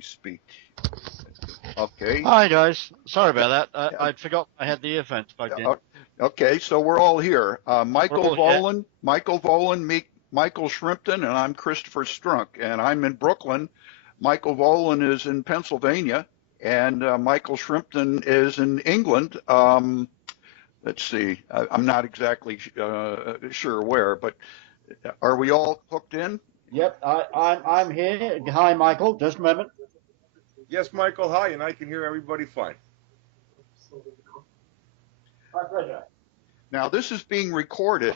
speak. Okay. Hi guys, sorry about that. I'd forgotten I had the earphones plugged in. Okay, so we're all here. Michael Volin, Michael Shrimpton, and I'm Christopher Strunk, and I'm in Brooklyn. Michael Volin is in Pennsylvania, and Michael Shrimpton is in England. Let's see, I'm not exactly sure where, but are we all hooked in? Yep, I'm here. Hi, Michael. Just a moment. Yes, Michael. Hi, and I can hear everybody fine. My pleasure. Now, this is being recorded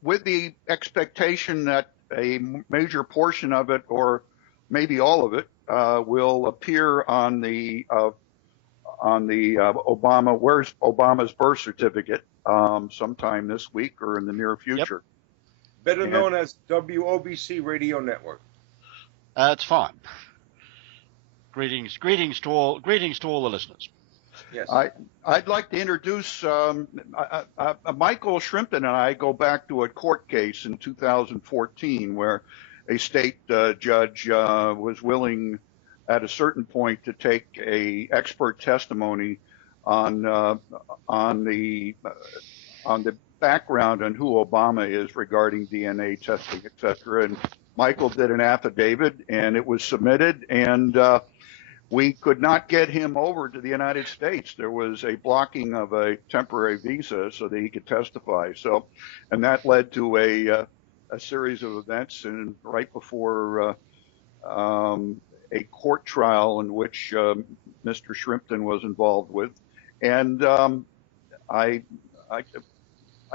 with the expectation that a major portion of it, or maybe all of it, will appear on the Obama. Where's Obama's birth certificate? Sometime this week or in the near future. Yep. Better known as WOBC Radio Network. It's fine. Greetings to all the listeners. Yes. I'd like to introduce Michael Shrimpton and I go back to a court case in 2014 where a state judge was willing at a certain point to take a expert testimony on the background on who Obama is regarding DNA testing, et cetera. And Michael did an affidavit and it was submitted, and we could not get him over to the United States. There was a blocking of a temporary visa so that he could testify. So, and that led to a series of events, and right before a court trial in which Mr. Shrimpton was involved with. And I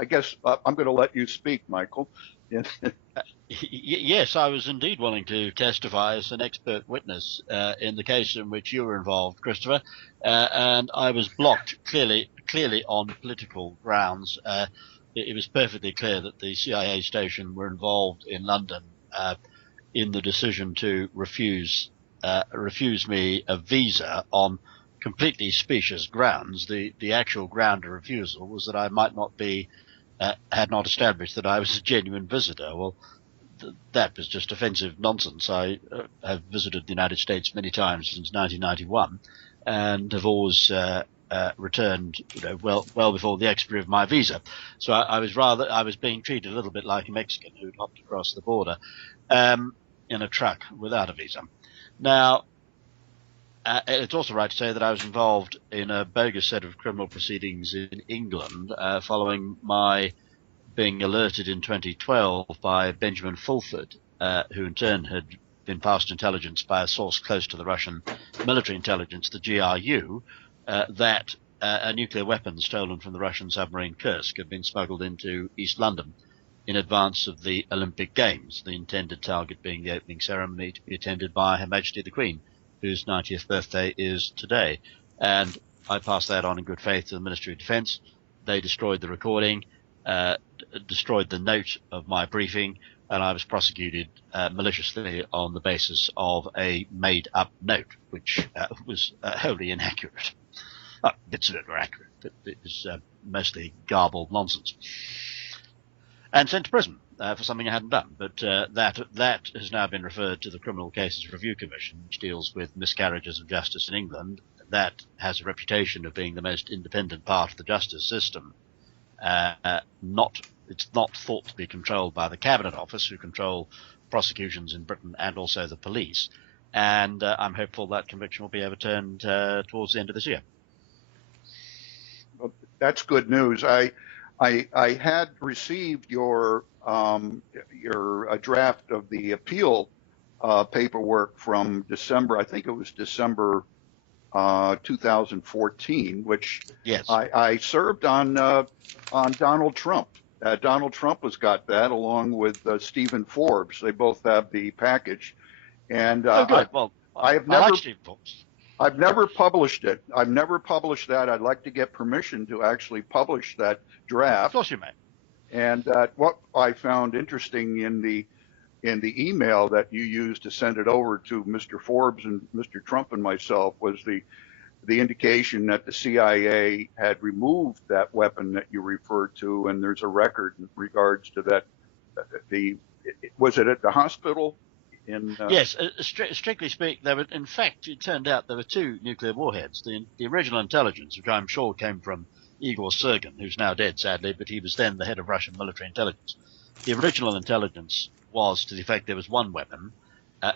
guess I'm going to let you speak, Michael. Yes, I was indeed willing to testify as an expert witness in the case in which you were involved, Christopher, and I was blocked clearly on political grounds. It was perfectly clear that the CIA station were involved in London in the decision to refuse me a visa on completely specious grounds. The actual ground of refusal was that I might not be had not established that I was a genuine visitor. Well, that was just offensive nonsense. I have visited the United States many times since 1991, and have always returned, well before the expiry of my visa. So I was being treated a little bit like a Mexican who'd hopped across the border in a truck without a visa. Now, it's also right to say that I was involved in a bogus set of criminal proceedings in England following my being alerted in 2012 by Benjamin Fulford, who in turn had been passed intelligence by a source close to the Russian military intelligence, the GRU, that a nuclear weapon stolen from the Russian submarine Kursk had been smuggled into East London in advance of the Olympic Games, the intended target being the opening ceremony to be attended by Her Majesty the Queen, whose 90th birthday is today. And I passed that on in good faith to the Ministry of Defence. They destroyed the recording, destroyed the note of my briefing, and I was prosecuted maliciously on the basis of a made-up note, which was wholly inaccurate. Bits of it were accurate, but it was mostly garbled nonsense. And sent to prison for something I hadn't done. But that has now been referred to the Criminal Cases Review Commission, which deals with miscarriages of justice in England. That has a reputation of being the most independent part of the justice system. It's not thought to be controlled by the Cabinet Office, who control prosecutions in Britain and also the police. And I'm hopeful that conviction will be overturned towards the end of this year. Well, that's good news. I had received your draft of the appeal paperwork from December. I think it was December 2014, which yes. I served on Donald Trump. Donald Trump has got that along with Stephen Forbes. They both have the package. And good. Well, I've never published it. I've never published that. I'd like to get permission to actually publish that draft. Of course you may. And what I found interesting in the email that you used to send it over to Mr. Forbes and Mr. Trump and myself was the indication that the CIA had removed that weapon that you referred to, and there's a record in regards to that. Was it at the hospital Yes, strictly speaking, in fact, it turned out there were two nuclear warheads. The original intelligence, which I'm sure came from Igor Sergin, who's now dead, sadly, but he was then the head of Russian military intelligence. The original intelligence was to the effect there was one weapon.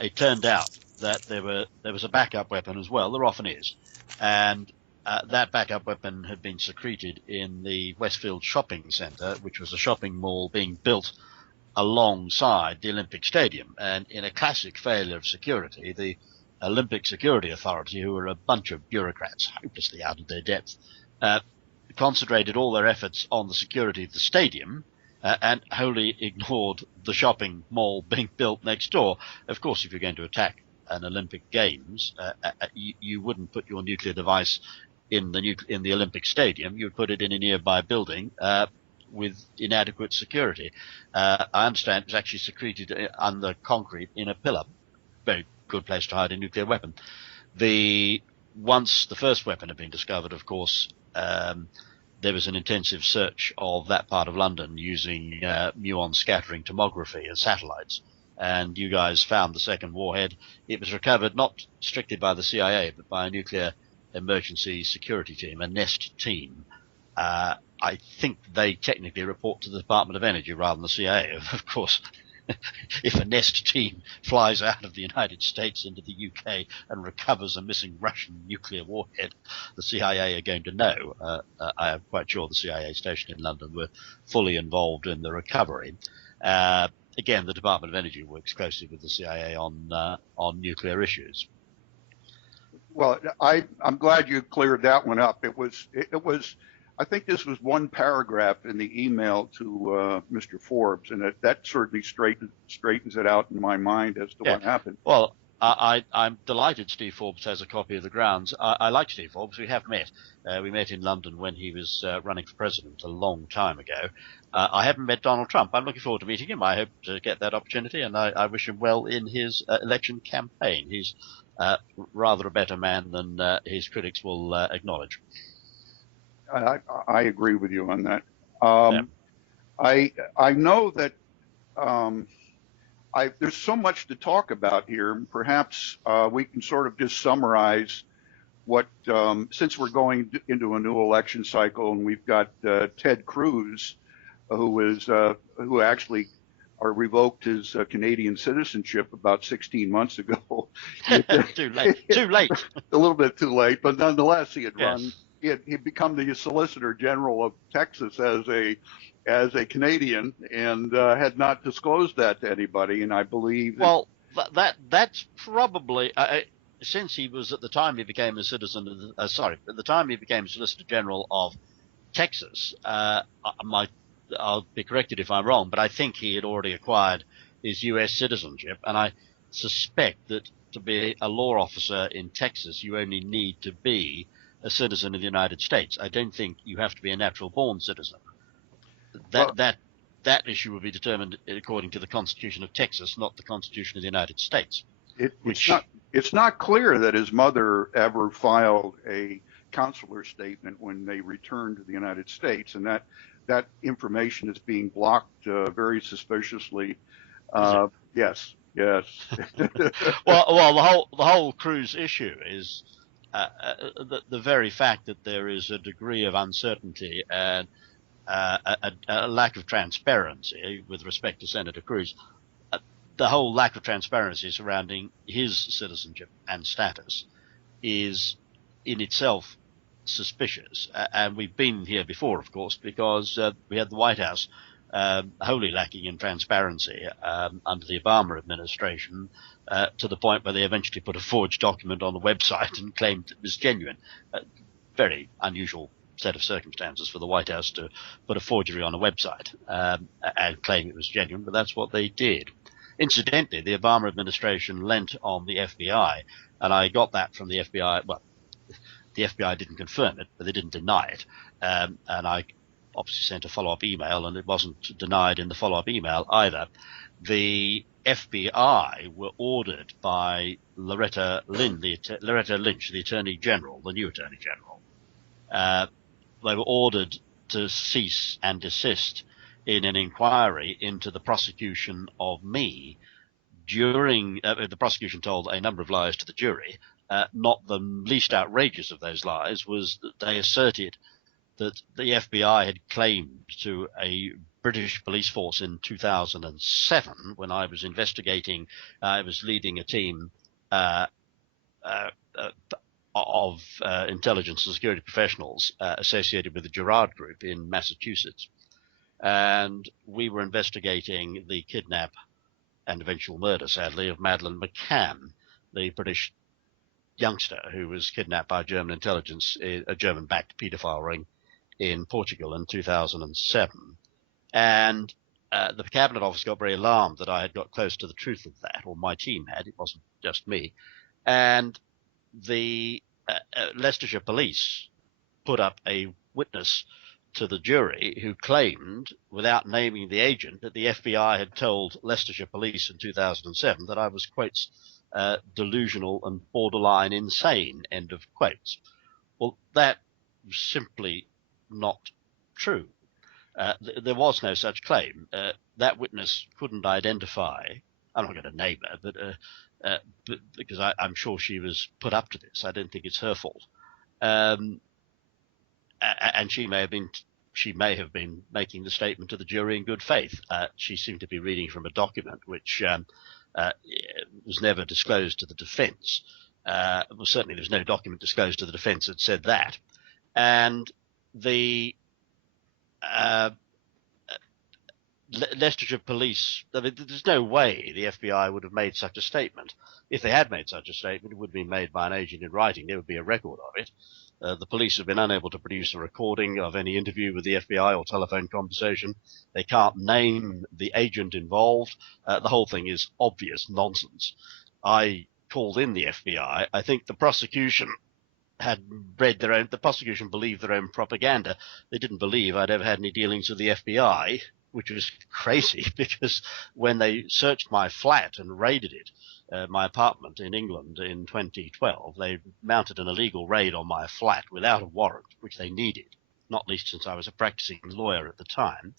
It turned out that there was a backup weapon as well. There often is, and that backup weapon had been secreted in the Westfield Shopping Centre, which was a shopping mall being built alongside the Olympic Stadium. And in a classic failure of security, the Olympic Security Authority, who were a bunch of bureaucrats hopelessly out of their depth, concentrated all their efforts on the security of the stadium and wholly ignored the shopping mall being built next door. Of course, if you're going to attack an Olympic Games, you wouldn't put your nuclear device in the Olympic Stadium. You would put it in a nearby building with inadequate security. I understand it was actually secreted under concrete in a pillar. Very good place to hide a nuclear weapon. Once the first weapon had been discovered, of course, there was an intensive search of that part of London using muon scattering tomography and satellites. And you guys found the second warhead. It was recovered not strictly by the CIA, but by a nuclear emergency security team, a NEST team. I think they technically report to the Department of Energy rather than the CIA. Of course, if a NEST team flies out of the United States into the UK and recovers a missing Russian nuclear warhead, the CIA are going to know. I am quite sure the CIA station in London were fully involved in the recovery. Again, the Department of Energy works closely with the CIA on nuclear issues. Well, I'm glad you cleared that one up. It was. I think this was one paragraph in the email to Mr. Forbes, and that certainly straightens it out in my mind as to what happened. Well, I'm delighted Steve Forbes has a copy of the grounds. I like Steve Forbes. We have met. We met in London when he was running for president a long time ago. I haven't met Donald Trump. I'm looking forward to meeting him. I hope to get that opportunity, and I wish him well in his election campaign. He's rather a better man than his critics will acknowledge. I agree with you on that. I know that there's so much to talk about here. Perhaps we can sort of just summarize what, since we're going into a new election cycle, and we've got Ted Cruz, who actually revoked his Canadian citizenship about 16 months ago. Too late. A little bit too late, but nonetheless, he had run. He'd become the Solicitor General of Texas as a Canadian, and had not disclosed that to anybody. And I believe that's probably since he was at the time he became a citizen. At the time he became Solicitor General of Texas. I'll be corrected if I'm wrong, but I think he had already acquired his U.S. citizenship, and I suspect that to be a law officer in Texas, you only need to be a citizen of the United States. I don't think you have to be a natural-born citizen. That issue will be determined according to the Constitution of Texas, not the Constitution of the United States. It's not clear that his mother ever filed a consular statement when they returned to the United States, and that information is being blocked very suspiciously. Yes. Well, the whole Cruz issue is the very fact that there is a degree of uncertainty and a lack of transparency with respect to Senator Cruz. The whole lack of transparency surrounding his citizenship and status is in itself suspicious. And we've been here before, of course, because we had the White House wholly lacking in transparency under the Obama administration, to the point where they eventually put a forged document on the website and claimed it was genuine. Very unusual set of circumstances for the White House to put a forgery on a website and claim it was genuine, but that's what they did. Incidentally, the Obama administration lent on the FBI, and I got that from the FBI. Well, the FBI didn't confirm it, but they didn't deny it. And I obviously sent a follow-up email, and it wasn't denied in the follow-up email either. The FBI were ordered by Loretta Lynch, the Attorney General, the new Attorney General. They were ordered to cease and desist in an inquiry into the prosecution of me during the prosecution told a number of lies to the jury. Not the least outrageous of those lies was that they asserted that the FBI had claimed to a British police force in 2007, when I was investigating, I was leading a team of intelligence and security professionals associated with the Girard Group in Massachusetts. And we were investigating the kidnap and eventual murder, sadly, of Madeleine McCann, the British youngster who was kidnapped by German intelligence, a German-backed paedophile ring in Portugal in 2007. And the Cabinet Office got very alarmed that I had got close to the truth of that, or my team had. It wasn't just me. And the Leicestershire police put up a witness to the jury who claimed, without naming the agent, that the FBI had told Leicestershire police in 2007 that I was, quotes, delusional and borderline insane, end of quotes. Well, that was simply not true. There was no such claim. That witness couldn't identify, I'm not going to name her, but because I'm sure she was put up to this. I don't think it's her fault. And she may have been making the statement to the jury in good faith. She seemed to be reading from a document which was never disclosed to the defence. Well, certainly there's no document disclosed to the defence that said that. And the Leicestershire police, I mean, there's no way the FBI would have made such a statement. If they had made such a statement, it would have been made by an agent in writing. There would be a record of it. The police have been unable to produce a recording of any interview with the FBI or telephone conversation. They can't name the agent involved. The whole thing is obvious nonsense. I called in the FBI. I think the prosecution had the prosecution believed their own propaganda. They didn't believe I'd ever had any dealings with the FBI, which was crazy, because when they searched my flat and raided it, my apartment in England in 2012, they mounted an illegal raid on my flat without a warrant, which they needed, not least since I was a practicing lawyer at the time.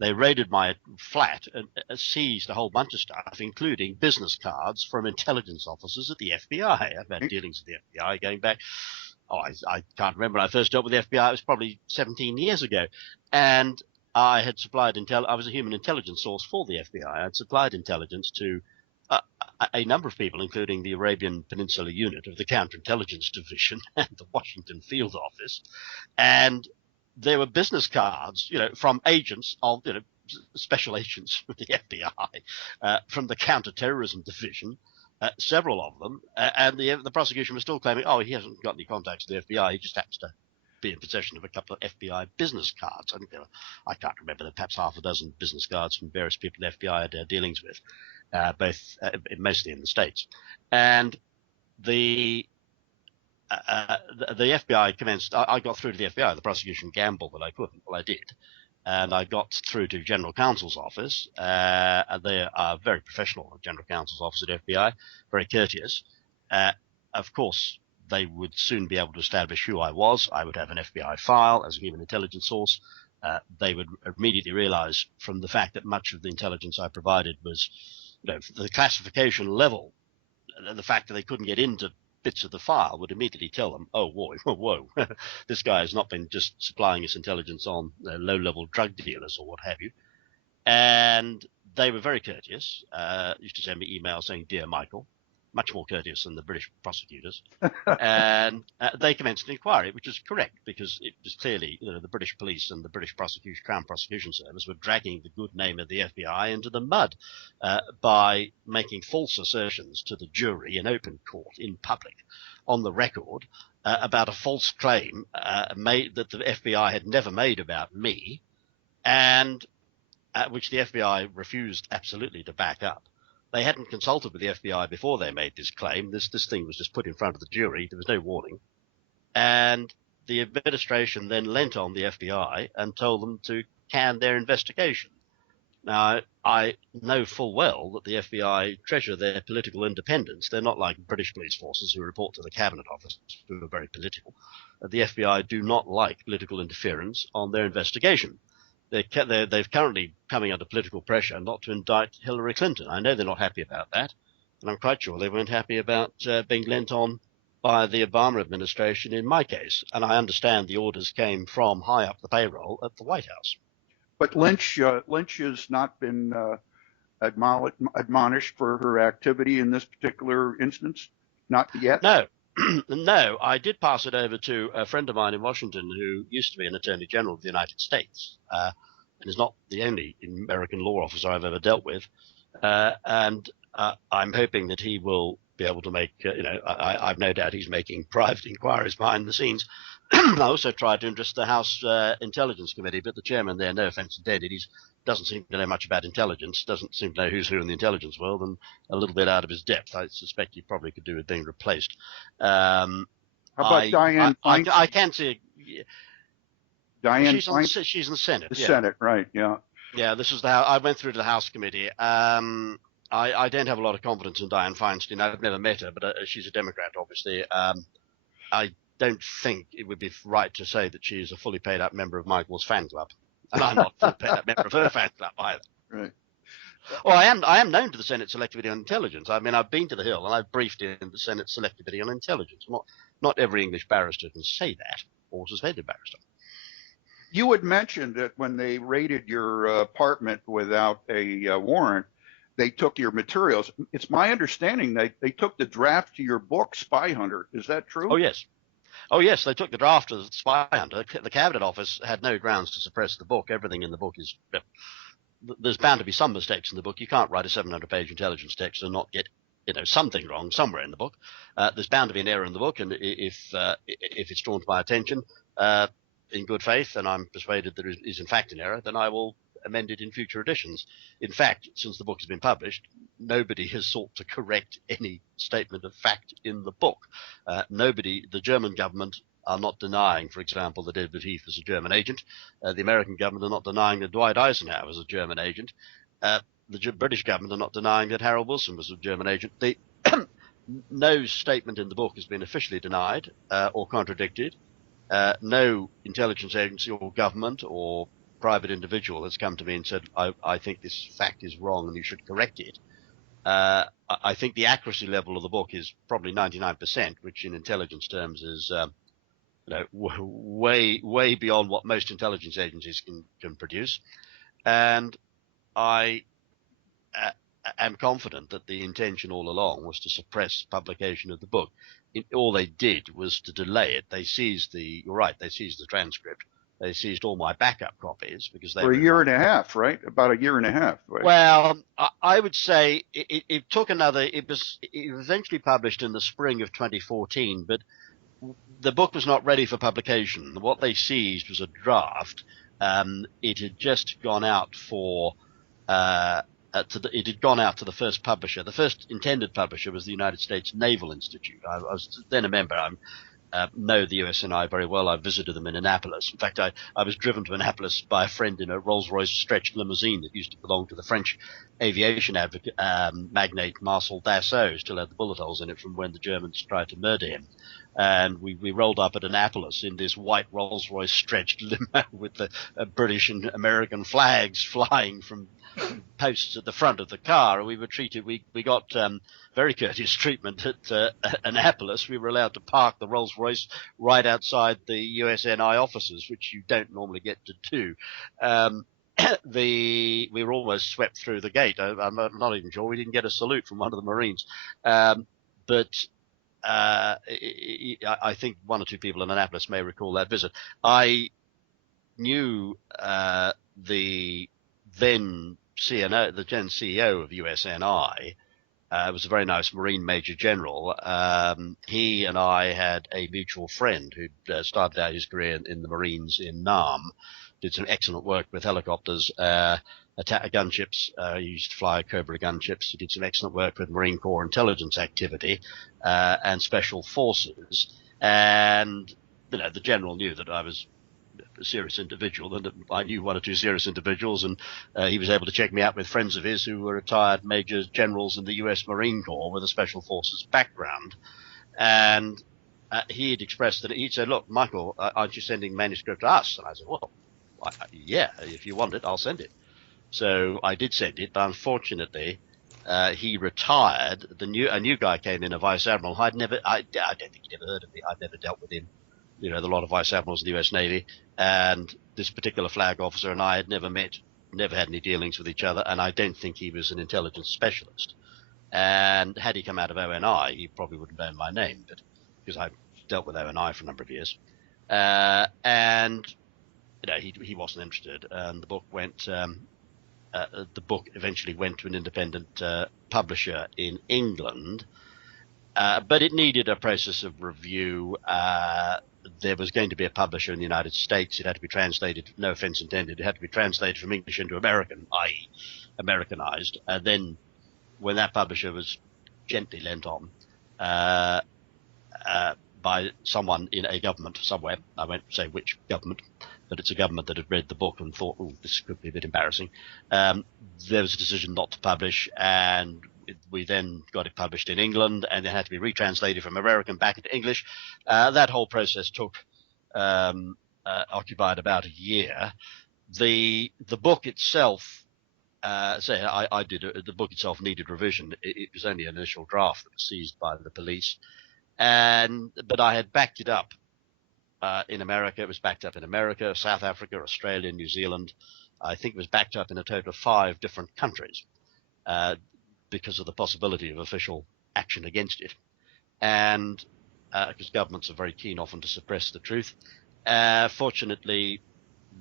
They raided my flat and seized a whole bunch of stuff, including business cards from intelligence officers at the FBI. I've had dealings with the FBI going back, I can't remember when I first dealt with the FBI. It was probably 17 years ago. And I had supplied intel. I was a human intelligence source for the FBI. I had supplied intelligence to a number of people, including the Arabian Peninsula unit of the Counterintelligence Division and the Washington Field Office. And there were business cards, from agents of, special agents with the FBI, from the Counterterrorism Division, several of them. And the prosecution was still claiming, he hasn't got any contacts with the FBI. He just happens to be in possession of a couple of FBI business cards. I can't remember, perhaps half a dozen business cards from various people the FBI had dealings with, both mostly in the States. And the FBI commenced. I got through to the FBI. The prosecution gambled that I couldn't. Well, I did, and I got through to General Counsel's office. And they are very professional. General Counsel's office at FBI, very courteous. Of course, they would soon be able to establish who I was. I would have an FBI file as a human intelligence source. They would immediately realize from the fact that much of the intelligence I provided was, the classification level, the fact that they couldn't get into bits of the file would immediately tell them, whoa, this guy has not been just supplying us intelligence on low-level drug dealers or what have you. And they were very courteous, used to send me emails saying, "Dear Michael," much more courteous than the British prosecutors. And they commenced an inquiry, which was correct, because it was clearly, the British police and the British Crown Prosecution Service were dragging the good name of the FBI into the mud by making false assertions to the jury in open court, in public, on the record, about a false claim made that the FBI had never made about me, and which the FBI refused absolutely to back up. They hadn't consulted with the FBI before they made this claim. This thing was just put in front of the jury. There was no warning. And the administration then lent on the FBI and told them to can their investigation. Now, I know full well that the FBI treasure their political independence. They're not like British police forces who report to the Cabinet Office, who are very political. The FBI do not like political interference on their investigation. they've currently coming under political pressure not to indict Hillary Clinton. I know they're not happy about that, and I'm quite sure they weren't happy about being lent on by the Obama administration in my case. And I understand the orders came from high up the payroll at the White House. But Lynch has not been admonished for her activity in this particular instance? Not yet? No. No, I did pass it over to a friend of mine in Washington who used to be an Attorney General of the United States, and is not the only American law officer I've ever dealt with. And I'm hoping that he will be able to make, I've no doubt he's making private inquiries behind the scenes. I also tried to interest the House Intelligence Committee, but the chairman there, no offense intended, he doesn't seem to know much about intelligence, doesn't seem to know who's who in the intelligence world, and a little bit out of his depth. I suspect he probably could do with being replaced. How about Dianne Feinstein? I can see. Dianne Feinstein. She's in the Senate. The Senate, right? Yeah. Yeah, this is the I went through to the House Committee. I don't have a lot of confidence in Dianne Feinstein. I've never met her, but she's a Democrat, obviously. I don't think it would be right to say that she is a fully paid up member of Michael's fan club, and I'm not a fully paid up member of her fan club either. Right. Well, I am known to the Senate Select Committee on Intelligence. I mean, I've been to the Hill and I've briefed in the Senate Select Committee on Intelligence. Not every English barrister can say that, or suspended barrister. You had mentioned that when they raided your apartment without a warrant, they took your materials. It's my understanding they took the draft to your book, Spyhunter. Is that true? Oh, yes. Oh, yes, they took the draft of Spyhunter. The Cabinet Office had no grounds to suppress the book. Everything in the book is... There's bound to be some mistakes in the book. You can't write a 700-page intelligence text and not get, something wrong somewhere in the book. There's bound to be an error in the book, and if it's drawn to my attention in good faith, and I'm persuaded there is in fact an error, then I will amend it in future editions. In fact, since the book has been published, nobody has sought to correct any statement of fact in the book. The German government are not denying, for example, that Edward Heath was a German agent. The American government are not denying that Dwight Eisenhower was a German agent. The British government are not denying that Harold Wilson was a German agent. No statement in the book has been officially denied or contradicted. No intelligence agency or government or private individual has come to me and said, I think this fact is wrong and you should correct it. I think the accuracy level of the book is probably 99%, which in intelligence terms is way beyond what most intelligence agencies can produce. And I am confident that the intention all along was to suppress publication of the book. All they did was to delay it. They seized the transcript. They seized all my backup copies because they for a year and a half, right? About a year and a half. Right? Well, I would say it took another. It was eventually published in the spring of 2014, but the book was not ready for publication. What they seized was a draft. It had just gone out it had gone out to the first publisher. The first intended publisher was the United States Naval Institute. I was then a member. I know the USNI very well. I visited them in Annapolis. In fact, I was driven to Annapolis by a friend in a Rolls-Royce stretched limousine that used to belong to the French aviation magnate Marcel Dassault, still had the bullet holes in it from when the Germans tried to murder him. And we rolled up at Annapolis in this white Rolls-Royce stretched limo with the British and American flags flying from posts at the front of the car. And we were treated, we got very courteous treatment at Annapolis. We were allowed to park the Rolls-Royce right outside the USNI offices, which you don't normally get to do. We were almost swept through the gate. I'm not even sure we didn't get a salute from one of the Marines. But I think one or two people in Annapolis may recall that visit. I knew the then CEO of USNI. Was a very nice Marine Major General. He and I had a mutual friend who'd started out his career in the Marines in Nam, did some excellent work with helicopters, gunships. He used to fly Cobra gunships. He did some excellent work with Marine Corps intelligence activity and special forces. And the general knew that I was a serious individual, and I knew one or two serious individuals, and he was able to check me out with friends of his who were retired major generals in the U.S. Marine Corps with a special forces background. And he had expressed that he said, "Look, Michael, aren't you sending manuscript to us?" And I said, "Well, Yeah, if you want it, I'll send it. So I did send it, but unfortunately, he retired. A new guy came in, a vice admiral. I don't think he'd ever heard of me. I'd never dealt with him. You know, there are a lot of vice admirals in the U.S. Navy, and this particular flag officer and I had never met, never had any dealings with each other, and I don't think he was an intelligence specialist. And had he come out of ONI, he probably wouldn't know my name, but because I dealt with ONI for a number of years, and you know, he wasn't interested, and the book went. The book eventually went to an independent publisher in England, but it needed a process of review. There was going to be a publisher in the United States. It had to be translated, no offense intended, it had to be translated from English into American, i.e. Americanized. And then when that publisher was gently lent on by someone in a government somewhere, I won't say which government, but it's a government that had read the book and thought, oh, this could be a bit embarrassing. There was a decision not to publish, and we then got it published in England, and it had to be retranslated from American back into English. That whole process took occupied about a year. The book itself, the book itself needed revision. It was only an initial draft that was seized by the police, but I had backed it up. In America, it was backed up in America, South Africa, Australia, New Zealand. I think it was backed up in a total of 5 different countries because of the possibility of official action against it. And because governments are very keen often to suppress the truth. Fortunately,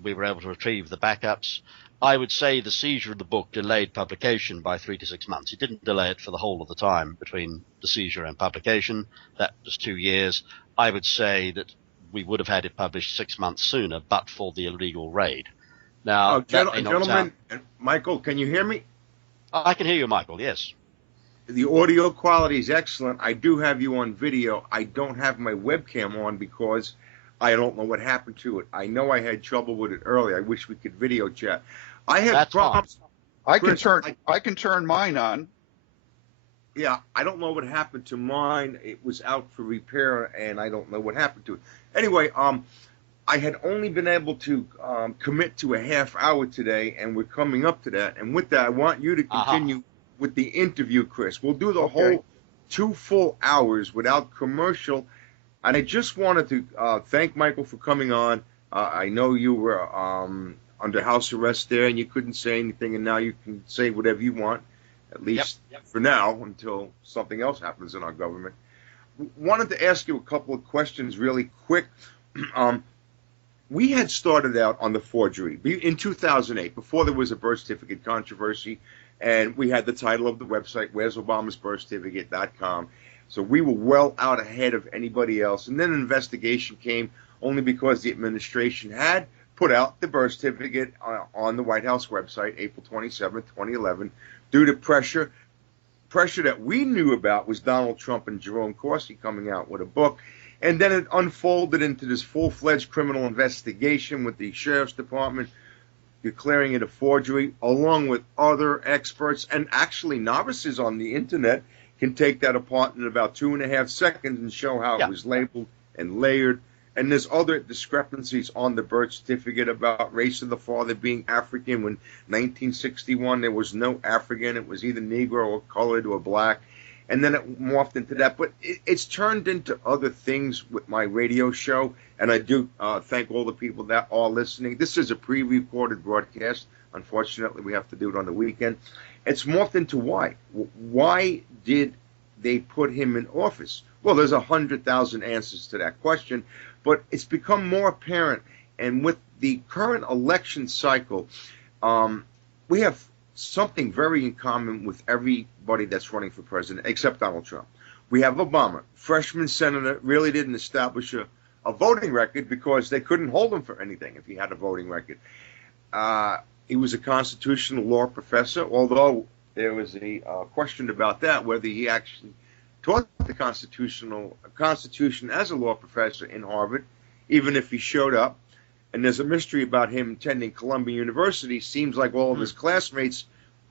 we were able to retrieve the backups. I would say the seizure of the book delayed publication by 3 to 6 months. It didn't delay it for the whole of the time between the seizure and publication. That was 2 years. I would say that we would have had it published 6 months sooner, but for the illegal raid. Now, gentlemen, Michael, can you hear me? I can hear you, Michael. Yes. The audio quality is excellent. I do have you on video. I don't have my webcam on because I don't know what happened to it. I know I had trouble with it earlier. I wish we could video chat. I have problems. I can turn mine on. Yeah, I don't know what happened to mine. It was out for repair, and I don't know what happened to it. Anyway, I had only been able to commit to a half hour today, and we're coming up to that. And with that, I want you to continue with the interview, Chris. We'll do the whole 2 full hours without commercial. And I just wanted to thank Michael for coming on. I know you were under house arrest there, and you couldn't say anything, and now you can say whatever you want, at least for now, until something else happens in our government. Wanted to ask you a couple of questions really quick. We had started out on the forgery in 2008, before there was a birth certificate controversy, and we had the title of the website, Where's Obama's Birth Certificate.com. So we were well out ahead of anybody else. And then an investigation came only because the administration had put out the birth certificate on the White House website, April 27th, 2011, due to pressure that we knew about was Donald Trump and Jerome Corsi coming out with a book. And then it unfolded into this full-fledged criminal investigation with the Sheriff's Department declaring it a forgery, along with other experts and actually novices on the internet can take that apart in about 2.5 seconds and show how it was labeled and layered. And there's other discrepancies on the birth certificate about race of the father being African. When 1961 there was no African, it was either Negro or colored or black. And then it morphed into that. But it's turned into other things with my radio show. And I do thank all the people that are listening. This is a pre-recorded broadcast. Unfortunately, we have to do it on the weekend. It's morphed into why. Why did they put him in office? Well, there's 100,000 answers to that question. But it's become more apparent. And with the current election cycle, we have something very in common with everybody that's running for president, except Donald Trump. We have Obama, freshman senator, really didn't establish a voting record because they couldn't hold him for anything if he had a voting record. He was a constitutional law professor, although there was a question about that, whether he actually taught the Constitution as a law professor in Harvard, even if he showed up. And there's a mystery about him attending Columbia University. Seems like all of his classmates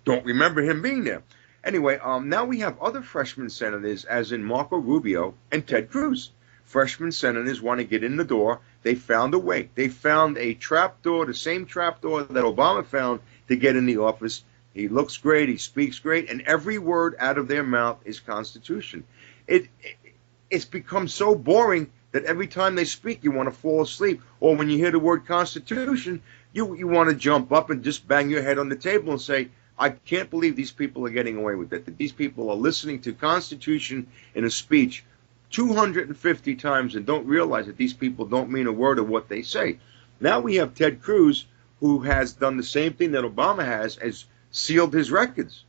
don't remember him being there. Anyway, now we have other freshman senators, as in Marco Rubio and Ted Cruz. freshman senators want to get in the door. They found a way. They found a trapdoor, the same trapdoor that Obama found to get in the office. He looks great. He speaks great. And every word out of their mouth is Constitution. It's become so boring that every time they speak, you want to fall asleep. Or when you hear the word Constitution, you want to jump up and just bang your head on the table and say, I can't believe these people are getting away with it, that these people are listening to Constitution in a speech 250 times and don't realize that these people don't mean a word of what they say. Now we have Ted Cruz, who has done the same thing that Obama has sealed his records.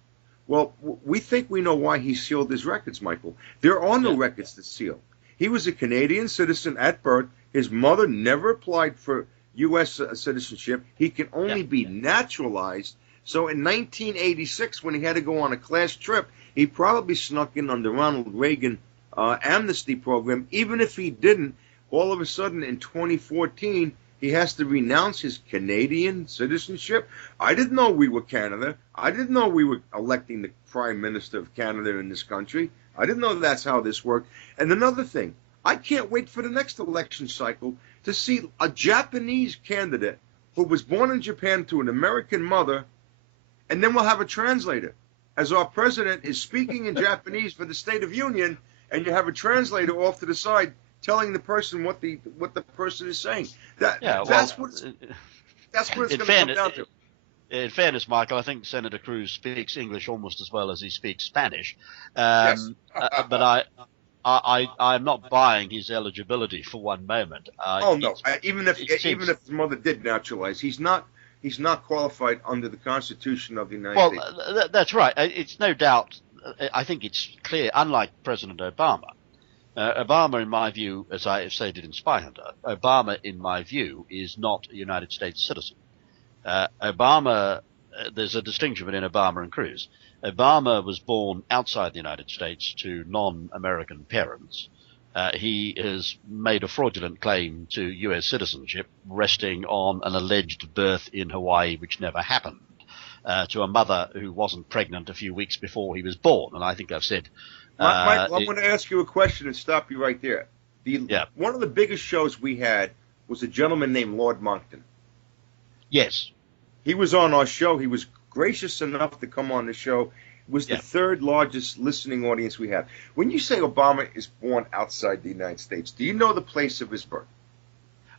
Well, we think we know why he sealed his records, Michael. There are no records to seal. He was a Canadian citizen at birth. His mother never applied for U.S. citizenship. He can only be naturalized. So in 1986, when he had to go on a class trip, he probably snuck in on the Ronald Reagan amnesty program. Even if he didn't, all of a sudden in 2014, he has to renounce his Canadian citizenship. I didn't know we were Canada. I didn't know we were electing the Prime Minister of Canada in this country. I didn't know that's how this worked. And another thing, I can't wait for the next election cycle to see a Japanese candidate who was born in Japan to an American mother, and then we'll have a translator. As our president is speaking in Japanese for the State of Union, and you have a translator off to the side telling the person what the person is saying. That's what it's going to come down to. In fairness, Michael, I think Senator Cruz speaks English almost as well as he speaks Spanish. Yes. But I'm not buying his eligibility for one moment. Even if his mother did naturalize, he's not qualified under the Constitution of the United States. Well, that's right. It's no doubt. I think it's clear. Unlike President Obama, Obama, in my view, as I have stated in Spyhunter, Obama, in my view, is not a United States citizen. Obama, there's a distinction between Obama and Cruz. Obama was born outside the United States to non-American parents. He has made a fraudulent claim to U.S. citizenship, resting on an alleged birth in Hawaii, which never happened, to a mother who wasn't pregnant a few weeks before he was born. And I think I've said... Mike, I'm going to ask you a question and stop you right there. One of the biggest shows we had was a gentleman named Lord Moncton. Yes. He was on our show. He was gracious enough to come on the show. It was the third largest listening audience we have. When you say Obama is born outside the United States, do you know the place of his birth?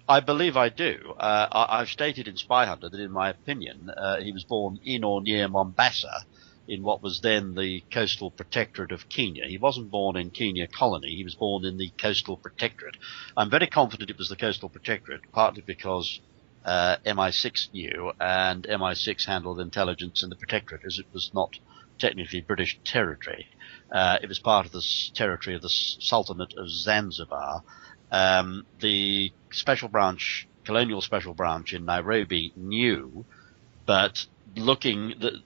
I believe I do. I've stated in Spyhunter that, in my opinion, he was born in or near Mombasa, in what was then the coastal protectorate of Kenya. He wasn't born in Kenya colony. He was born in the coastal protectorate. I'm very confident it was the coastal protectorate, partly because MI6 knew, and MI6 handled intelligence in the protectorate, as it was not technically British territory. It was part of the territory of the Sultanate of Zanzibar. The special branch, colonial special branch in Nairobi knew, but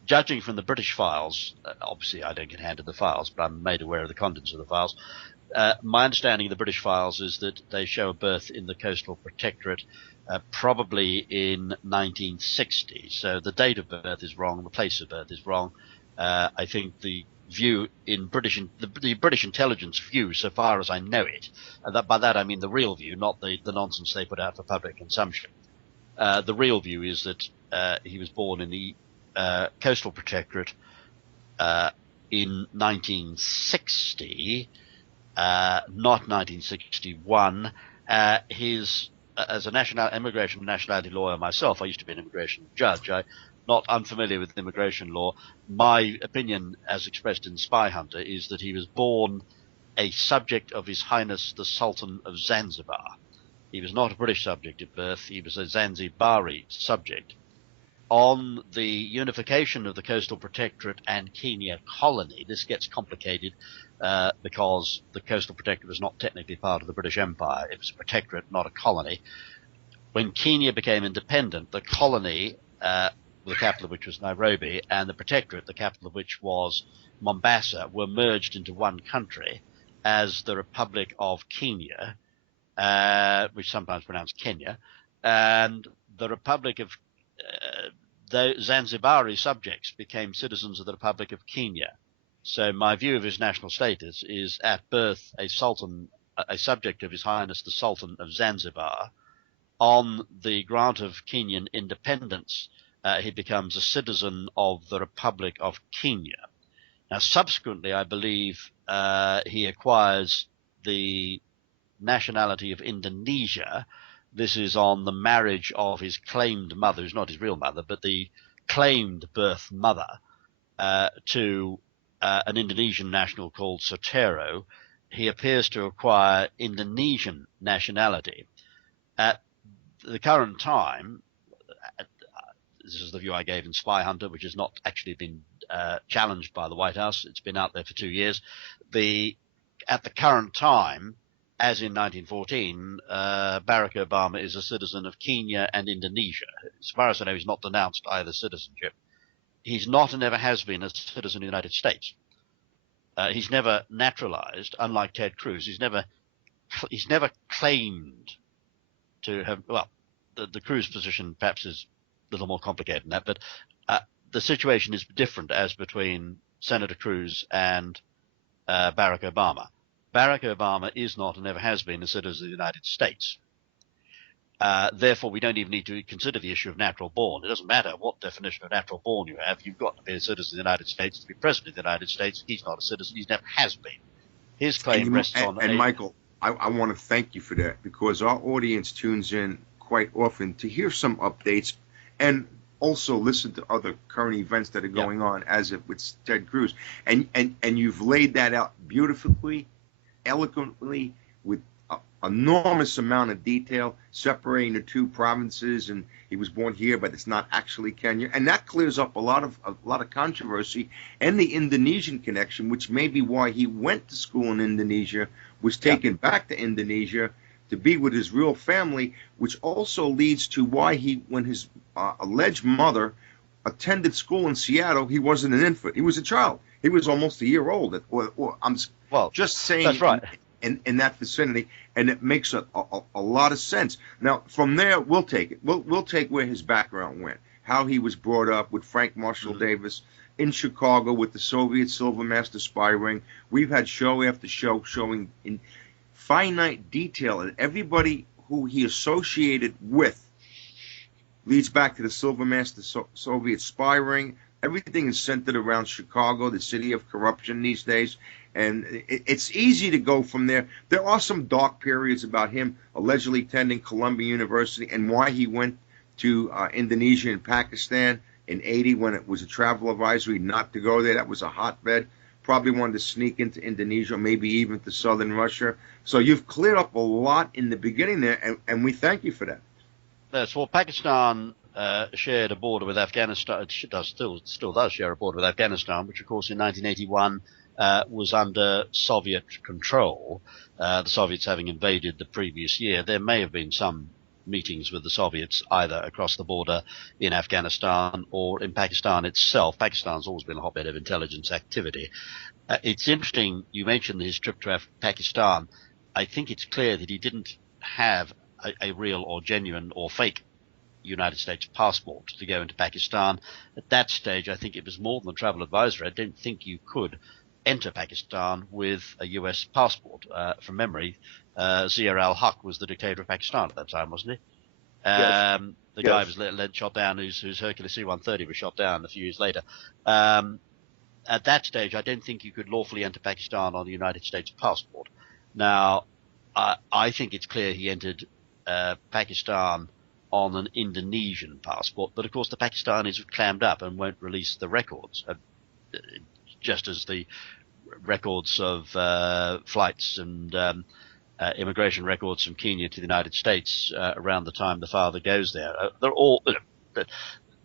judging from the British files, obviously I don't get handed the files, but I'm made aware of the contents of the files. My understanding of the British files is that they show a birth in the coastal protectorate, probably in 1960. So the date of birth is wrong, the place of birth is wrong. I think the view in the British intelligence view, so far as I know it, and by that I mean the real view, not the nonsense they put out for public consumption. The real view is that he was born in the coastal protectorate in 1960, not 1961. As a immigration and nationality lawyer myself, I used to be an immigration judge. I'm not unfamiliar with immigration law. My opinion, as expressed in Spyhunter, is that he was born a subject of His Highness the Sultan of Zanzibar. He was not a British subject at birth. He was a Zanzibari subject. On the unification of the coastal protectorate and Kenya colony, this gets complicated because the coastal protectorate was not technically part of the British Empire. It was a protectorate, not a colony. When Kenya became independent, the colony, the capital of which was Nairobi, and the protectorate, the capital of which was Mombasa, were merged into one country as the Republic of Kenya, which sometimes pronounced Kenya, and the Republic of the Zanzibari subjects became citizens of the Republic of Kenya. So my view of his national status is at birth a sultan a subject of His Highness the Sultan of Zanzibar. On the grant of Kenyan independence, he becomes a citizen of the Republic of Kenya. Now, subsequently, I believe he acquires the nationality of Indonesia. This is on the marriage of his claimed mother, who's not his real mother, but the claimed birth mother, to an Indonesian national called Soetoro. He appears to acquire Indonesian nationality. At the current time, this is the view I gave in Spyhunter, which has not actually been challenged by the White House. It's been out there for 2 years. At the current time, as in 1914, Barack Obama is a citizen of Kenya and Indonesia. As far as I know, he's not denounced either citizenship. He's not and never has been a citizen of the United States. He's never naturalized, unlike Ted Cruz. He's never claimed to have, well, the Cruz position perhaps is a little more complicated than that, but the situation is different as between Senator Cruz and Barack Obama. Barack Obama is not and never has been a citizen of the United States. Therefore, we don't even need to consider the issue of natural born. It doesn't matter what definition of natural born you have. You've got to be a citizen of the United States to be president of the United States. He's not a citizen. He's never has been. His claim rests on... And Michael, I want to thank you for that, because our audience tunes in quite often to hear some updates and also listen to other current events that are going on, as if with Ted Cruz. And you've laid that out beautifully, eloquently, with enormous amount of detail, separating the two provinces, and he was born here, but it's not actually Kenya, and that clears up a lot of controversy. And the Indonesian connection, which may be why he went to school in Indonesia, was taken back to Indonesia to be with his real family, which also leads to why when his alleged mother attended school in Seattle, he wasn't an infant. He was a child. He was almost a year old. I'm just saying, that's right. In that vicinity, and it makes a lot of sense. Now, from there, we'll take it. We'll take where his background went, how he was brought up with Frank Marshall Davis in Chicago with the Soviet Silver Master spy ring. We've had show after show showing in finite detail, and everybody who he associated with leads back to the Silver Master Soviet spy ring. Everything is centered around Chicago, the city of corruption these days. And it's easy to go from there. There are some dark periods about him allegedly attending Columbia University and why he went to Indonesia and Pakistan in '80 when it was a travel advisory not to go there. That was a hotbed. Probably wanted to sneak into Indonesia, maybe even to southern Russia. So you've cleared up a lot in the beginning there, and we thank you for that. Yes, well, Pakistan shared a border with Afghanistan. It still does share a border with Afghanistan, which, of course, in 1981 was under Soviet control. The Soviets having invaded the previous year. There may have been some meetings with the Soviets either across the border in Afghanistan or in Pakistan itself. Pakistan's always been a hotbed of intelligence activity. It's interesting you mentioned his trip to Pakistan. I think it's clear that he didn't have a real or genuine or fake United States passport to go into Pakistan. At that stage, I think it was more than a travel advisory. I don't think you could enter Pakistan with a U.S. passport. From memory, Zia al-Haq was the dictator of Pakistan at that time, wasn't he? Yes. The guy was shot down, whose Hercules C-130 was shot down a few years later. At that stage, I don't think you could lawfully enter Pakistan on a United States passport. Now, I think it's clear he entered Pakistan on an Indonesian passport, but of course the Pakistanis have clammed up and won't release the records, just as the records of flights and immigration records from Kenya to the United States around the time the father goes there. They're all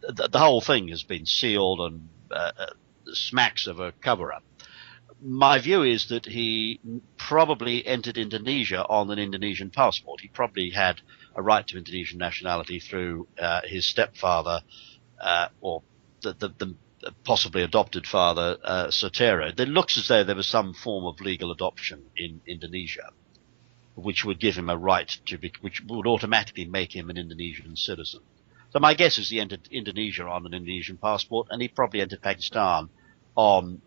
the whole thing has been sealed and smacks of a cover-up. My view is that he probably entered Indonesia on an Indonesian passport. He probably had a right to Indonesian nationality through his stepfather or the possibly adopted father, Soetoro. It looks as though there was some form of legal adoption in Indonesia, which would give him a right to be, which would automatically make him an Indonesian citizen. So my guess is he entered Indonesia on an Indonesian passport, and he probably entered Pakistan on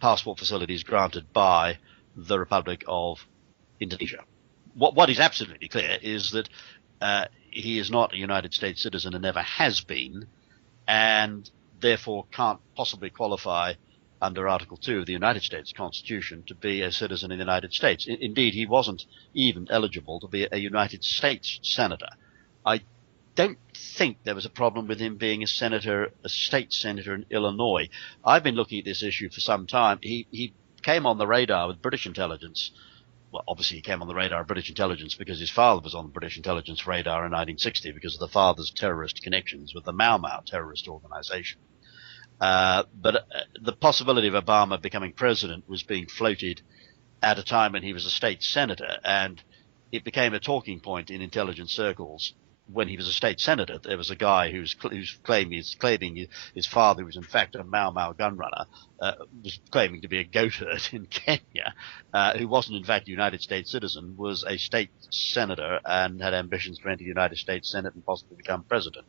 passport facilities granted by the Republic of Indonesia. What is absolutely clear is that he is not a United States citizen and never has been, and therefore can't possibly qualify under Article 2 of the United States Constitution to be a citizen in the United States. Indeed, he wasn't even eligible to be a United States senator. I don't think there was a problem with him being a state senator in Illinois. I've been looking at this issue for some time. He came on the radar with British intelligence. Well, obviously he came on the radar of British intelligence because his father was on the British intelligence radar in 1960 because of the father's terrorist connections with the Mau Mau terrorist organization. But the possibility of Obama becoming president was being floated at a time when he was a state senator, and it became a talking point in intelligence circles when he was a state senator. There was a guy who's claiming his father, who was in fact a Mau Mau gun runner, was claiming to be a goat herd in Kenya, who wasn't in fact a United States citizen, was a state senator and had ambitions to enter the United States Senate and possibly become president.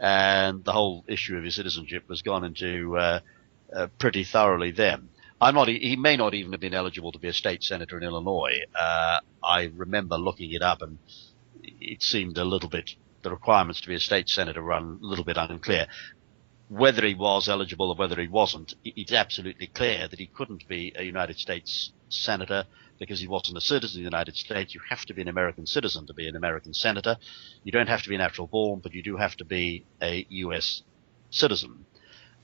And the whole issue of his citizenship was gone into pretty thoroughly then. He may not even have been eligible to be a state senator in Illinois. I remember looking it up, and it seemed a little bit, the requirements to be a state senator were a little bit unclear. Whether he was eligible or whether he wasn't, it's absolutely clear that he couldn't be a United States senator because he wasn't a citizen of the United States. You have to be an American citizen to be an American senator. You don't have to be natural born, but you do have to be a U.S. citizen.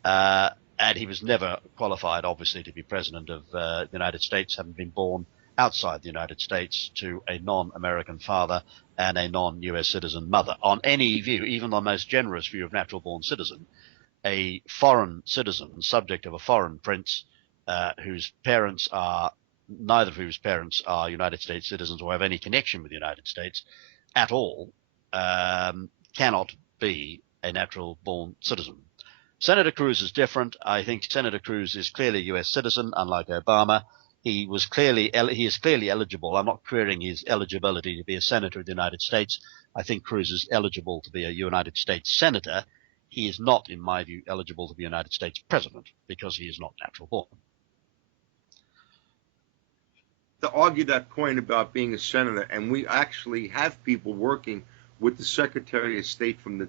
And he was never qualified, obviously, to be president of the United States, having been born outside the United States to a non-American father and a non-U.S. citizen mother. On any view, even the most generous view of natural-born citizen, a foreign citizen, subject of a foreign prince, neither of whose parents are United States citizens or have any connection with the United States at all, cannot be a natural-born citizen. Senator Cruz is different. I think Senator Cruz is clearly a U.S. citizen, unlike Obama. He is clearly eligible. I'm not querying his eligibility to be a senator of the United States. I think Cruz is eligible to be a United States senator. He is not, in my view, eligible to be a United States president because he is not natural born. To argue that point about being a senator, and we actually have people working with the Secretary of State from the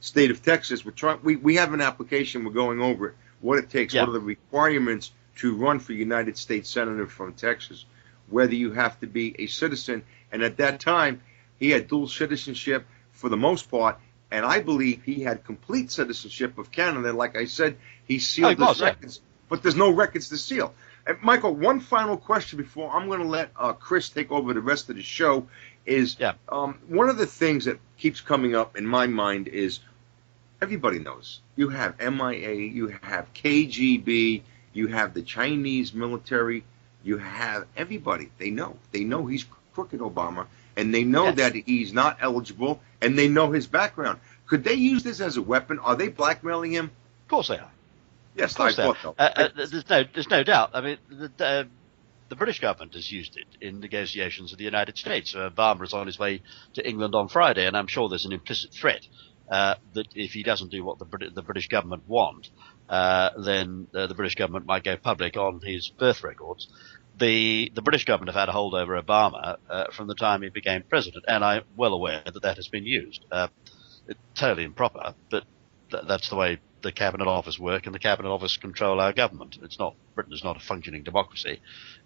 state of Texas. We have an application. We're going over it, what it takes, what are the requirements to run for United States Senator from Texas, whether you have to be a citizen. And at that time, he had dual citizenship for the most part, and I believe he had complete citizenship of Canada. Like I said, he sealed his records, but there's no records to seal. And Michael, one final question before I'm going to let Chris take over the rest of the show is one of the things that keeps coming up in my mind is everybody knows. You have MIA, you have KGB, you have the Chinese military, you have everybody. They know he's crooked, Obama, and they know that he's not eligible, and they know his background. Could they use this as a weapon? Are they blackmailing him? Of course they are. Yes, I thought so. There's no doubt. I mean, the British government has used it in negotiations with the United States. Obama is on his way to England on Friday, and I'm sure there's an implicit threat that if he doesn't do what the British government want, then the British government might go public on his birth records. The British government have had a hold over Obama from the time he became president, and I'm well aware that has been used. It's totally improper, but that's the way the Cabinet Office work, and the Cabinet Office control our government. Britain is not a functioning democracy.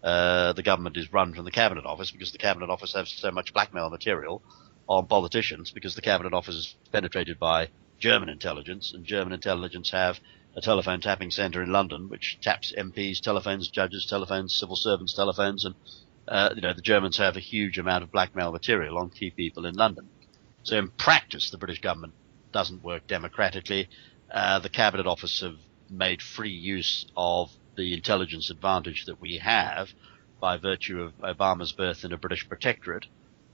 The government is run from the Cabinet Office because the Cabinet Office has so much blackmail material on politicians because the Cabinet Office is penetrated by German intelligence, and German intelligence have a telephone tapping centre in London which taps MPs' telephones, judges' telephones, civil servants' telephones, and the Germans have a huge amount of blackmail material on key people in London. So in practice, the British government doesn't work democratically. The Cabinet Office have made free use of the intelligence advantage that we have by virtue of Obama's birth in a British protectorate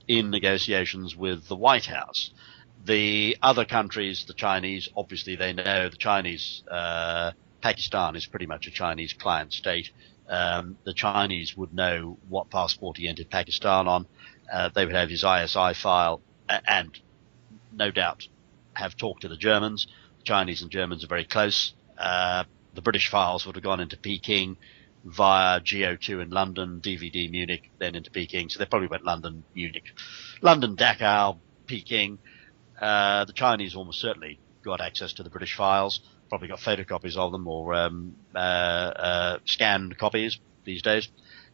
in negotiations with the White House. The other countries, the Chinese, obviously they know the Chinese, Pakistan is pretty much a Chinese client state. The Chinese would know what passport he entered Pakistan on. They would have his ISI file and no doubt have talked to the Germans. The Chinese and Germans are very close. The British files would have gone into Peking. via GO2 in London, DVD Munich, then into Peking. So they probably went London, Munich, London, Dachau, Peking. The Chinese almost certainly got access to the British files, probably got photocopies of them or scanned copies these days.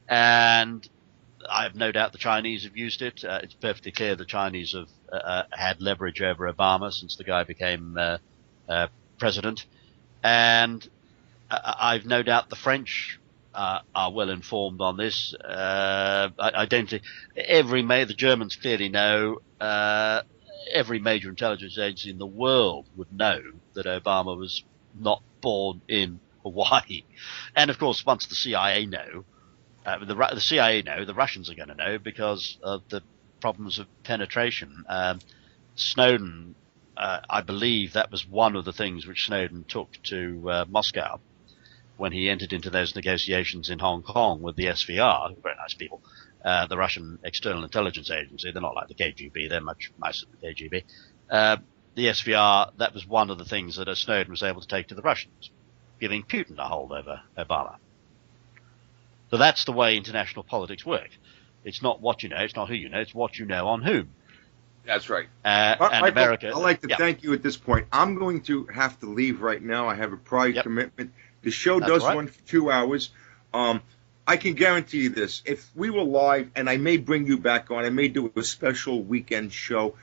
And I have no doubt the Chinese have used it. It's perfectly clear the Chinese have had leverage over Obama since the guy became president. And I've no doubt the French are well informed on this. I don't think the Germans clearly know. Every major intelligence agency in the world would know that Obama was not born in Hawaii. And of course, once the CIA know, the CIA know, the Russians are going to know because of the problems of penetration. Snowden, I believe that was one of the things which Snowden took to Moscow when he entered into those negotiations in Hong Kong with the SVR, very nice people, the Russian External Intelligence Agency. They're not like the KGB, they're much nicer than the KGB. The SVR, that was one of the things that Snowden was able to take to the Russians, giving Putin a hold over Obama. So that's the way international politics work. It's not what you know, it's not who you know, it's what you know on whom. That's right. And America. I'd like to thank you at this point. I'm going to have to leave right now. I have a prior commitment. The show does run for 2 hours. I can guarantee you this. If we were live, and I may bring you back on, I may do a special weekend show,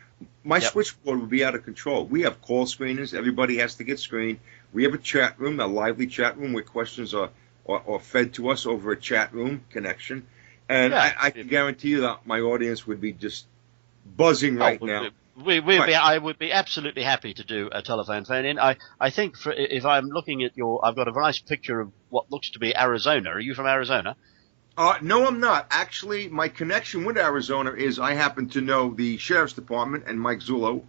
my switchboard would be out of control. We have call screeners. Everybody has to get screened. We have a chat room, a lively chat room where questions are fed to us over a chat room connection. And I can guarantee you that my audience would be just buzzing right now. I would be absolutely happy to do a telephone phone in. I think if I'm looking at I've got a nice picture of what looks to be Arizona. Are you from Arizona? No, I'm not. Actually, my connection with Arizona is I happen to know the Sheriff's Department and Mike Zullo,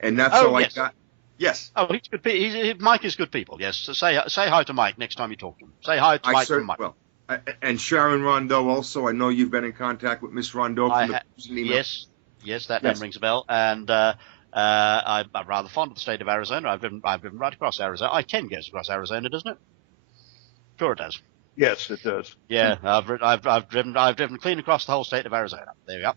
and that's how I got. Yes. Oh, he's good. Mike is good people. Yes. So say hi to Mike next time you talk to him. Say hi to Mike from Mike. Well, and Sharon Rondeau also. I know you've been in contact with Miss Rondeau from the email. Yes, that name rings a bell. And I'm rather fond of the state of Arizona. I've driven right across Arizona. I-10 goes across Arizona, doesn't it? Sure, it does. Yes, it does. Yeah, I've driven clean across the whole state of Arizona. There you go.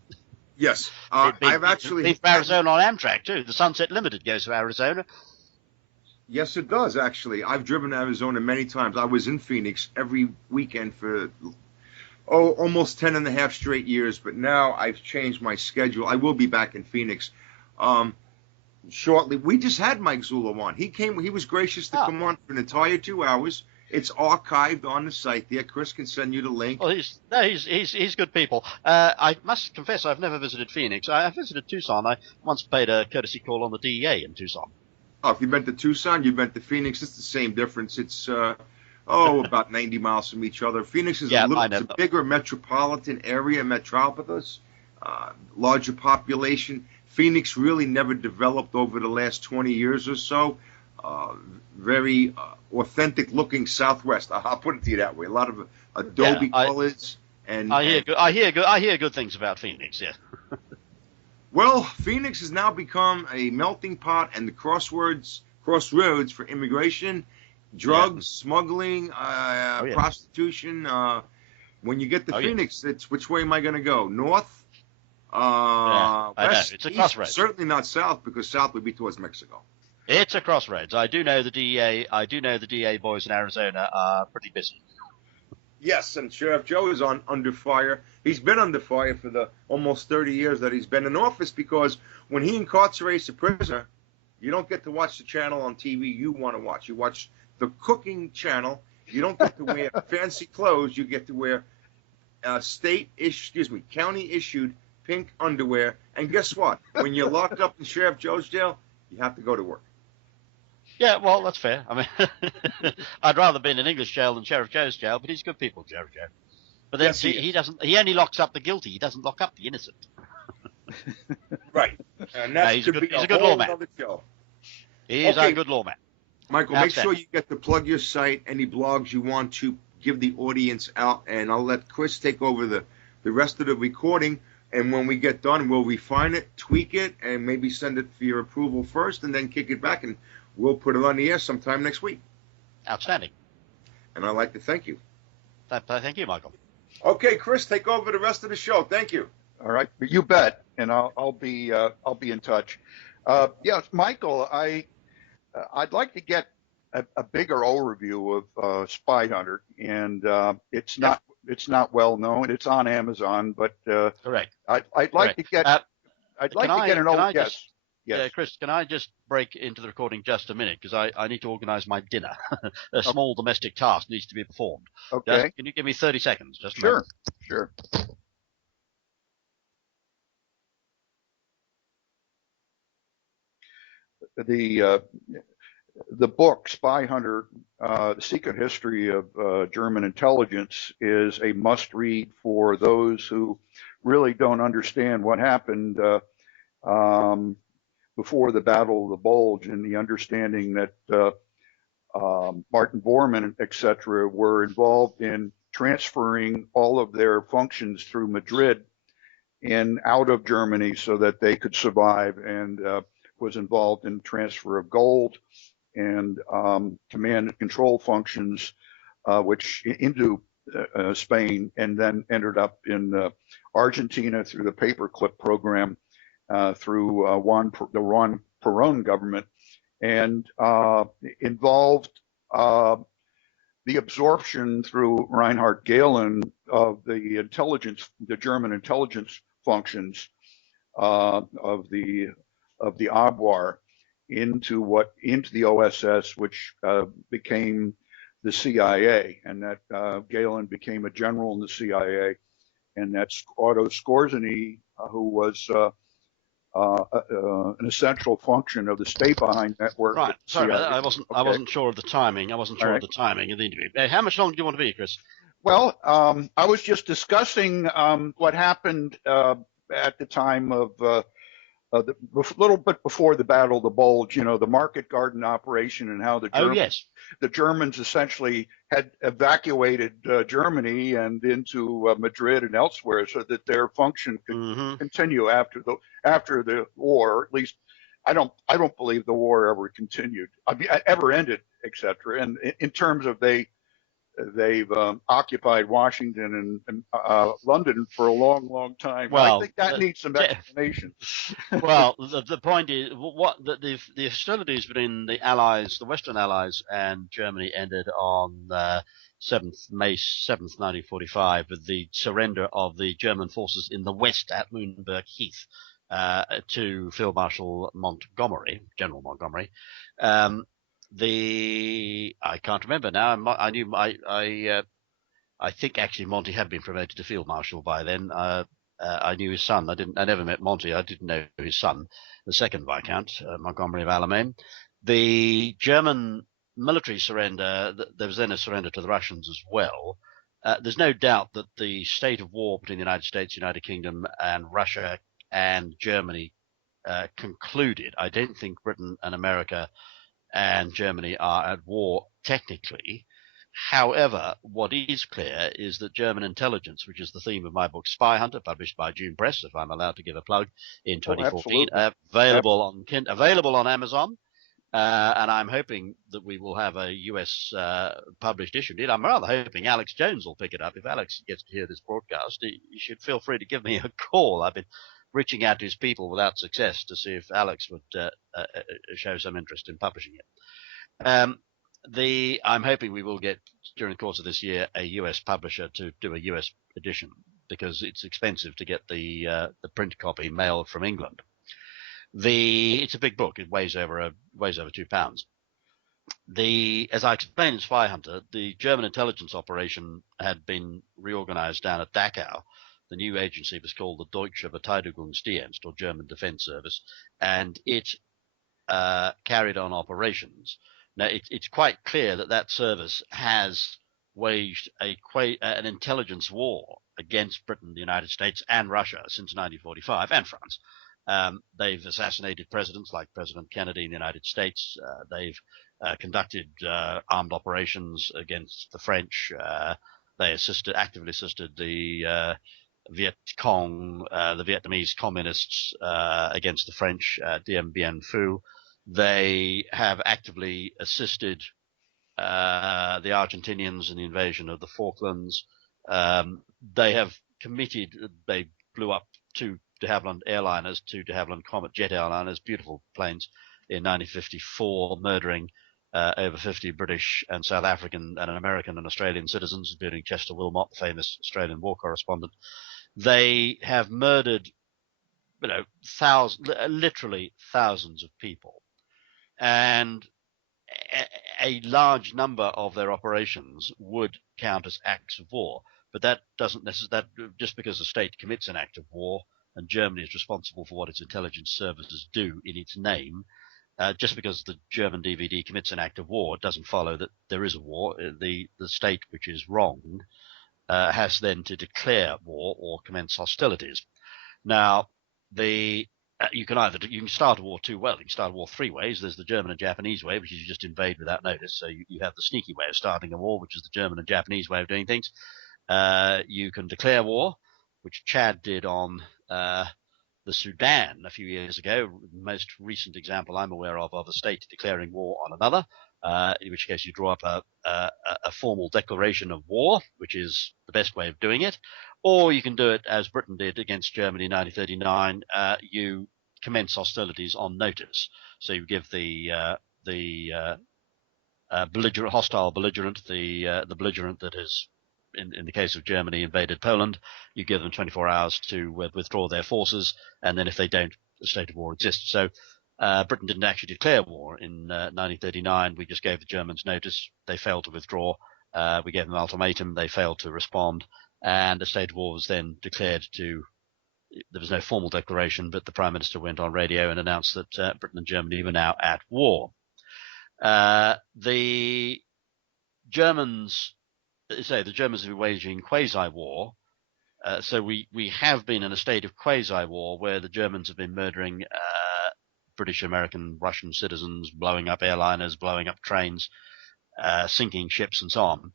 Yes, I've actually been from Arizona on Amtrak too. The Sunset Limited goes to Arizona. Yes, it does actually. I've driven to Arizona many times. I was in Phoenix every weekend for almost 10 and a half straight years, but now I've changed my schedule. I will be back in Phoenix shortly. We just had Mike Zullo on. He came. He was gracious to come on for an entire 2 hours. It's archived on the site there. Chris can send you the link. Well, he's good people. I must confess I've never visited Phoenix. I visited Tucson. I once paid a courtesy call on the DEA in Tucson. Oh, if you've been to Tucson, you've been to Phoenix. It's the same difference. It's about 90 miles from each other. Phoenix is a bigger metropolitan area, metropolis, larger population. Phoenix really never developed over the last 20 years or so. Very authentic looking Southwest. I'll put it to you that way. A lot of adobe colors. And I hear good things about Phoenix. Yeah. Well, Phoenix has now become a melting pot and the crossroads for immigration, drugs, smuggling, prostitution. When you get to Phoenix, it's which way am I going to go? North? West? It's a crossroads. Certainly not south, because south would be towards Mexico. It's a crossroads. I do know the DEA boys in Arizona are pretty busy. Yes, and Sheriff Joe is under fire. He's been under fire for the almost 30 years that he's been in office, because when he incarcerates a prisoner, you don't get to watch the channel on TV you want to watch. You watch the cooking channel. You don't get to wear fancy clothes. You get to wear county-issued pink underwear. And guess what? When you're locked up in Sheriff Joe's jail, you have to go to work. Yeah, well, that's fair. I mean, I'd rather be in an English jail than Sheriff Joe's jail, but he's good people, Sheriff Joe. But then he only locks up the guilty. He doesn't lock up the innocent. Right. And that's he's a good lawman. He's a good lawman. Michael, make sure you get to plug your site, any blogs you want to give the audience out, and I'll let Chris take over the rest of the recording. And when we get done, we'll refine it, tweak it, and maybe send it for your approval first, and then kick it back, and we'll put it on the air sometime next week. Outstanding. And I'd like to thank you. Thank you, Michael. Okay, Chris, take over the rest of the show. Thank you. All right, you bet, and I'll be in touch. Yes, Michael, I'd like to get a bigger overview of Spyhunter, and it's not well known. It's on Amazon, but Correct. I'd like to get an old yes. Yeah, Chris, can I just break into the recording just a minute because I need to organise my dinner. A small domestic task needs to be performed. Okay. Can you give me 30 seconds? Just Sure. The book Spyhunter, The Secret History of German Intelligence is a must-read for those who really don't understand what happened before the Battle of the Bulge, and the understanding that Martin Bormann, etc., were involved in transferring all of their functions through Madrid and out of Germany so that they could survive, and was involved in transfer of gold and command and control functions, which into Spain, and then ended up in Argentina through the paperclip program through the Juan Perón government, and involved the absorption through Reinhard Gehlen of the German intelligence functions of the ABWER into the OSS, which became the CIA, and that Gehlen became a general in the CIA, and that's Otto Skorzeny, who was an essential function of the stay-behind network. Right. Sorry about that. I wasn't sure of the timing. I wasn't sure of the timing of the interview. How much longer do you want to be, Chris? Well, I was just discussing what happened at the time of a little bit before the Battle of the Bulge, the Market Garden operation, and how the Germans essentially had evacuated Germany and into Madrid and elsewhere, so that their function could continue after the war. At least I don't believe the war ever continued, ever ended, etc. And in terms of they've occupied Washington and London for a long, long time. Well, I think that needs some explanation. Well, the point is the hostilities between the Allies, the Western Allies, and Germany ended on May 7th, 1945, with the surrender of the German forces in the west at Lunenburg Heath to Field Marshal General Montgomery. I can't remember now. I think actually Monty had been promoted to Field Marshal by then. I knew his son. I never met Monty. I didn't know his son, the second Viscount Montgomery of Alamein. The German military surrender. There was then a surrender to the Russians as well. There's no doubt that the state of war between the United States, United Kingdom, and Russia and Germany concluded. I don't think Britain and America and Germany are at war technically. However, what is clear is that German intelligence, which is the theme of my book Spyhunter, published by June Press, if I'm allowed to give a plug, in 2014, available on Amazon, and I'm hoping that we will have a US published issue. Indeed, I'm rather hoping Alex Jones will pick it up. If Alex gets to hear this broadcast, he should feel free to give me a call. I've been reaching out to his people without success to see if Alex would show some interest in publishing it. I'm hoping we will get, during the course of this year, a US publisher to do a US edition, because it's expensive to get the print copy mailed from England. It's a big book. It weighs over 2 pounds. As I explained in Spyhunter, the German intelligence operation had been reorganized down at Dachau. The new agency was called the Deutsche Verteidigungs Dienst, or German Defense Service, and it carried on operations. Now, it's quite clear that service has waged an intelligence war against Britain, the United States, and Russia since 1945, and France. They've assassinated presidents like President Kennedy in the United States. They've conducted armed operations against the French. They actively assisted the Viet Cong, the Vietnamese communists, against the French, Dien Bien Phu. They have actively assisted the Argentinians and the invasion of the Falklands. They have committed, they blew up two de Havilland airliners, two de Havilland Comet jet airliners, beautiful planes, in 1954, murdering over 50 British and South African and American and Australian citizens, including Chester Wilmot, the famous Australian war correspondent. They have murdered, literally thousands of people. And a large number of their operations would count as acts of war, but that doesn't necessarily, just because the state commits an act of war and Germany is responsible for what its intelligence services do in its name, just because the German DVD commits an act of war, it doesn't follow that there is a war. The state which is wronged has then to declare war or commence hostilities. Now, you can start a war two ways. You can start a war three ways. There's the German and Japanese way, which is you just invade without notice. So you have the sneaky way of starting a war, which is the German and Japanese way of doing things. You can declare war, which Chad did on the Sudan a few years ago. The most recent example I'm aware of a state declaring war on another, in which case you draw up a formal declaration of war, which is the best way of doing it. Or you can do it as Britain did against Germany in 1939. You commence hostilities on notice. So you give the hostile belligerent, the belligerent that has, in the case of Germany, invaded Poland, you give them 24 hours to withdraw their forces, and then if they don't, the state of war exists. So Britain didn't actually declare war in 1939. We just gave the Germans notice. They failed to withdraw. We gave them an ultimatum. They failed to respond, and a state of war was then declared. There was no formal declaration, but the Prime Minister went on radio and announced that Britain and Germany were now at war. The Germans have been waging quasi-war. So we have been in a state of quasi-war where the Germans have been murdering British, American, Russian citizens, blowing up airliners, blowing up trains, sinking ships, and so on.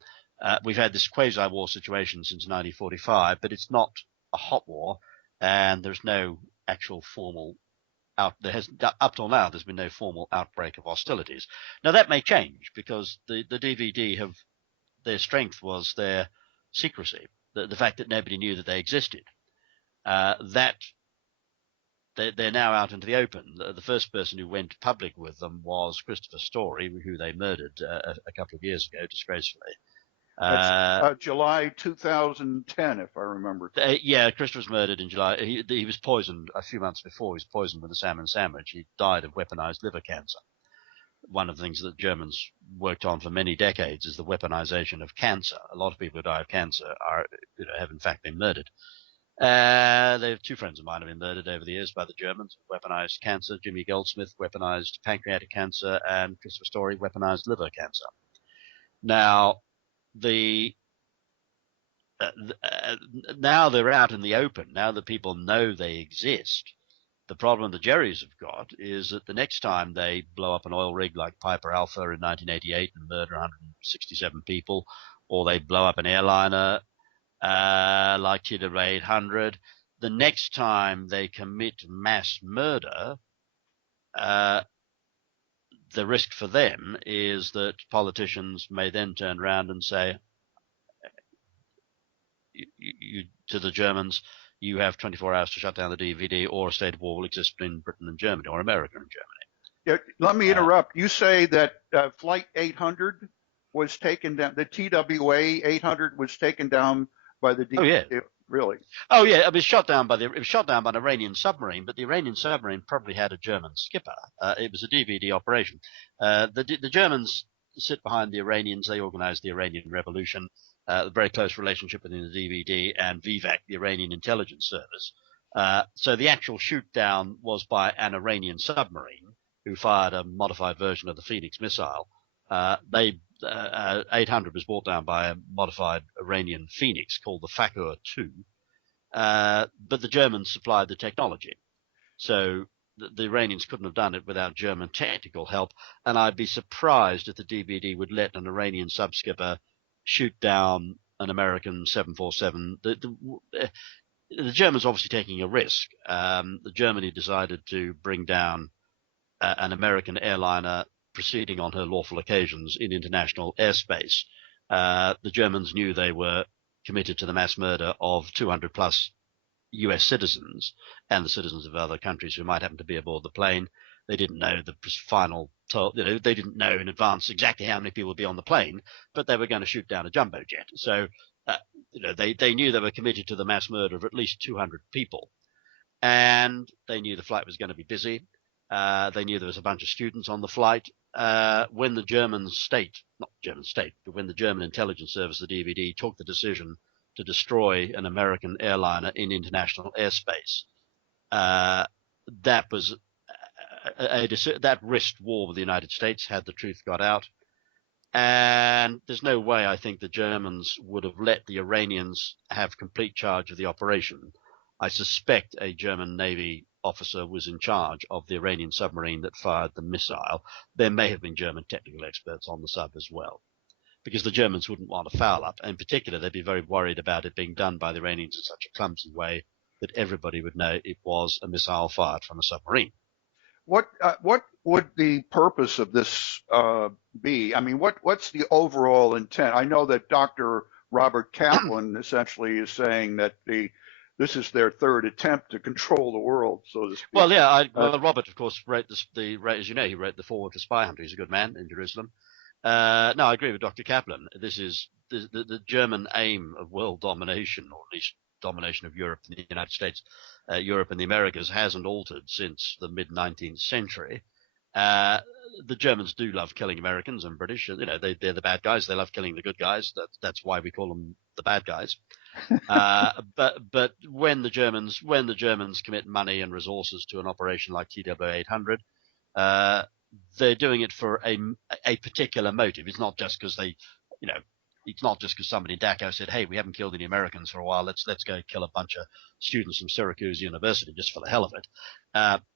We've had this quasi-war situation since 1945, but it's not a hot war, and there's no actual formal up till now there's been no formal outbreak of hostilities. Now that may change because the DVD their strength was their secrecy, the fact that nobody knew that they existed. That they're now out into the open. The first person who went public with them was Christopher Strunk, who they murdered a couple of years ago, disgracefully. July 2010, if I remember. Yeah, Christopher was murdered in July. He was poisoned a few months before. He was poisoned with a salmon sandwich. He died of weaponized liver cancer. One of the things that Germans worked on for many decades is the weaponization of cancer. A lot of people who die of cancer have in fact been murdered. Two friends of mine have been murdered over the years by the Germans. Weaponized cancer. Jimmy Goldsmith weaponized pancreatic cancer, and Christopher Strunk weaponized liver cancer. Now, now they're out in the open. Now that people know they exist. The problem the Jerrys have got is that the next time they blow up an oil rig like Piper Alpha in 1988 and murder 167 people, or they blow up an airliner like Tidal 800, the next time they commit mass murder, the risk for them is that politicians may then turn around and say to the Germans, you have 24 hours to shut down the DVD, or a state of war will exist in Britain and Germany, or America and Germany. Yeah, let me interrupt. You say that Flight 800 was taken down, the TWA 800 was taken down by the DVD. Oh, yeah. Really? Oh, yeah. It was shot down by an Iranian submarine, but the Iranian submarine probably had a German skipper. It was a DVD operation. The Germans sit behind the Iranians. They organized the Iranian Revolution. A very close relationship between the DVD and VVAC, the Iranian intelligence service. So the actual shoot down was by an Iranian submarine who fired a modified version of the Phoenix missile. 800 was brought down by a modified Iranian Phoenix called the Fakhur 2. But the Germans supplied the technology. So the Iranians couldn't have done it without German technical help. And I'd be surprised if the DVD would let an Iranian subskipper shoot down an American 747. The Germans obviously taking a risk. Germany decided to bring down an American airliner proceeding on her lawful occasions in international airspace. The Germans knew they were committed to the mass murder of 200 plus US citizens and the citizens of other countries who might happen to be aboard the plane. They didn't know the final, they didn't know in advance exactly how many people would be on the plane, but they were going to shoot down a jumbo jet. So, they knew they were committed to the mass murder of at least 200 people. And they knew the flight was going to be busy. They knew there was a bunch of students on the flight. When the German when the German intelligence service, the DVD, took the decision to destroy an American airliner in international airspace, that was that risked war with the United States had the truth got out. And there's no way I think the Germans would have let the Iranians have complete charge of the operation. I suspect a German Navy officer was in charge of the Iranian submarine that fired the missile. There may have been German technical experts on the sub as well, because the Germans wouldn't want to foul up. In particular, they'd be very worried about it being done by the Iranians in such a clumsy way that everybody would know it was a missile fired from a submarine. What would the purpose of this be? I mean, what's the overall intent? I know that Dr. Robert Kaplan essentially is saying that this is their third attempt to control the world, so to speak. Well, yeah, Robert, of course, wrote as you know, he wrote the foreword to Spyhunter. He's a good man in Jerusalem. No, I agree with Dr. Kaplan. This is the German aim of world domination, or at least domination of Europe and the United States. Europe and the Americas hasn't altered since the mid-19th century. The Germans do love killing Americans and British. You know, they're the bad guys. They love killing the good guys. That's why we call them the bad guys. But when the Germans commit money and resources to an operation like TW800, they're doing it for a particular motive. It's not just because it's not just because somebody in Dachau said, "Hey, we haven't killed any Americans for a while. Let's go kill a bunch of students from Syracuse University just for the hell of it."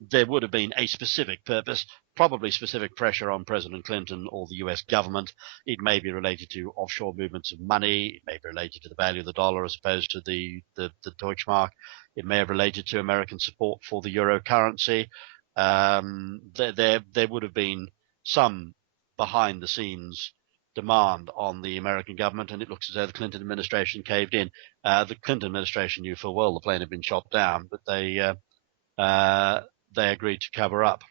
There would have been a specific purpose, probably specific pressure on President Clinton or the U.S. government. It may be related to offshore movements of money. It may be related to the value of the dollar as opposed to the Deutschmark. It may have related to American support for the euro currency. There would have been some behind the scenes demand on the American government, and it looks as though the Clinton administration caved in. The Clinton administration knew full well the plane had been shot down, but they agreed to cover up.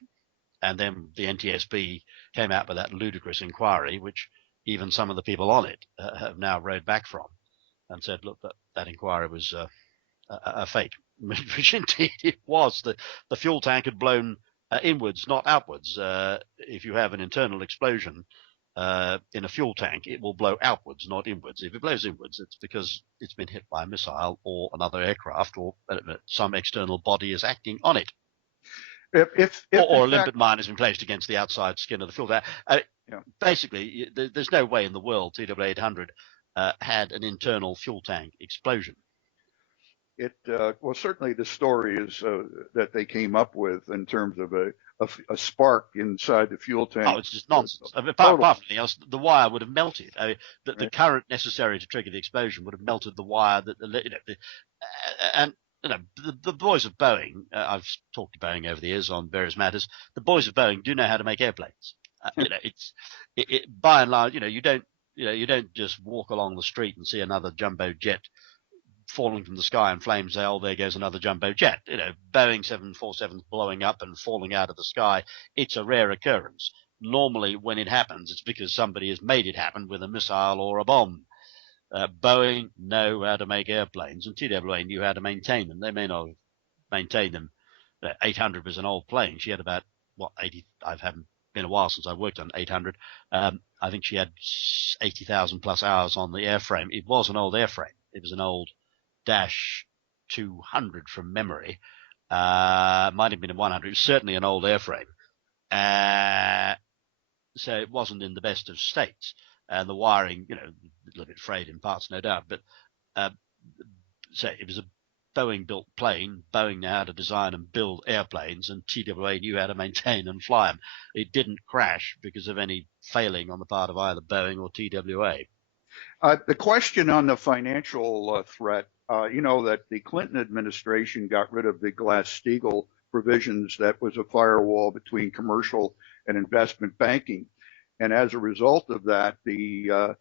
And then the NTSB came out with that ludicrous inquiry, which even some of the people on it have now rowed back from, and said, look, that inquiry was a fake, which indeed it was. The fuel tank had blown inwards, not outwards. If you have an internal explosion in a fuel tank, it will blow outwards, not inwards. If it blows inwards, it's because it's been hit by a missile or another aircraft, or some external body is acting on it. Or a limpet mine has been placed against the outside skin of the fuel tank. Basically, there's no way in the world TW800 had an internal fuel tank explosion. Well, certainly the story is that they came up with in terms of a spark inside the fuel tank. Oh, it's just nonsense. Apart from anything else, the wire would have melted. The current necessary to trigger the explosion would have melted the wire. The boys of Boeing, I've talked to Boeing over the years on various matters. The boys of Boeing do know how to make airplanes. By and large, you don't just walk along the street and see another jumbo jet falling from the sky in flames, say, oh, there goes another jumbo jet. Boeing 747s blowing up and falling out of the sky. It's a rare occurrence. Normally, when it happens, it's because somebody has made it happen with a missile or a bomb. Boeing know how to make airplanes, and TWA knew how to maintain them. They may not have maintained them. 800 was an old plane. She had about, 80, I haven't been a while since I worked on 800. I think she had 80,000 plus hours on the airframe. It was an old airframe. It was an old Dash 200 from memory. Might have been a 100. It was certainly an old airframe. So it wasn't in the best of states. And the wiring, a little bit frayed in parts, no doubt. But so it was a Boeing-built plane. Boeing knew how to design and build airplanes, and TWA knew how to maintain and fly them. It didn't crash because of any failing on the part of either Boeing or TWA. The question on the financial threat, that the Clinton administration got rid of the Glass-Steagall provisions that was a firewall between commercial and investment banking. And as a result of that, the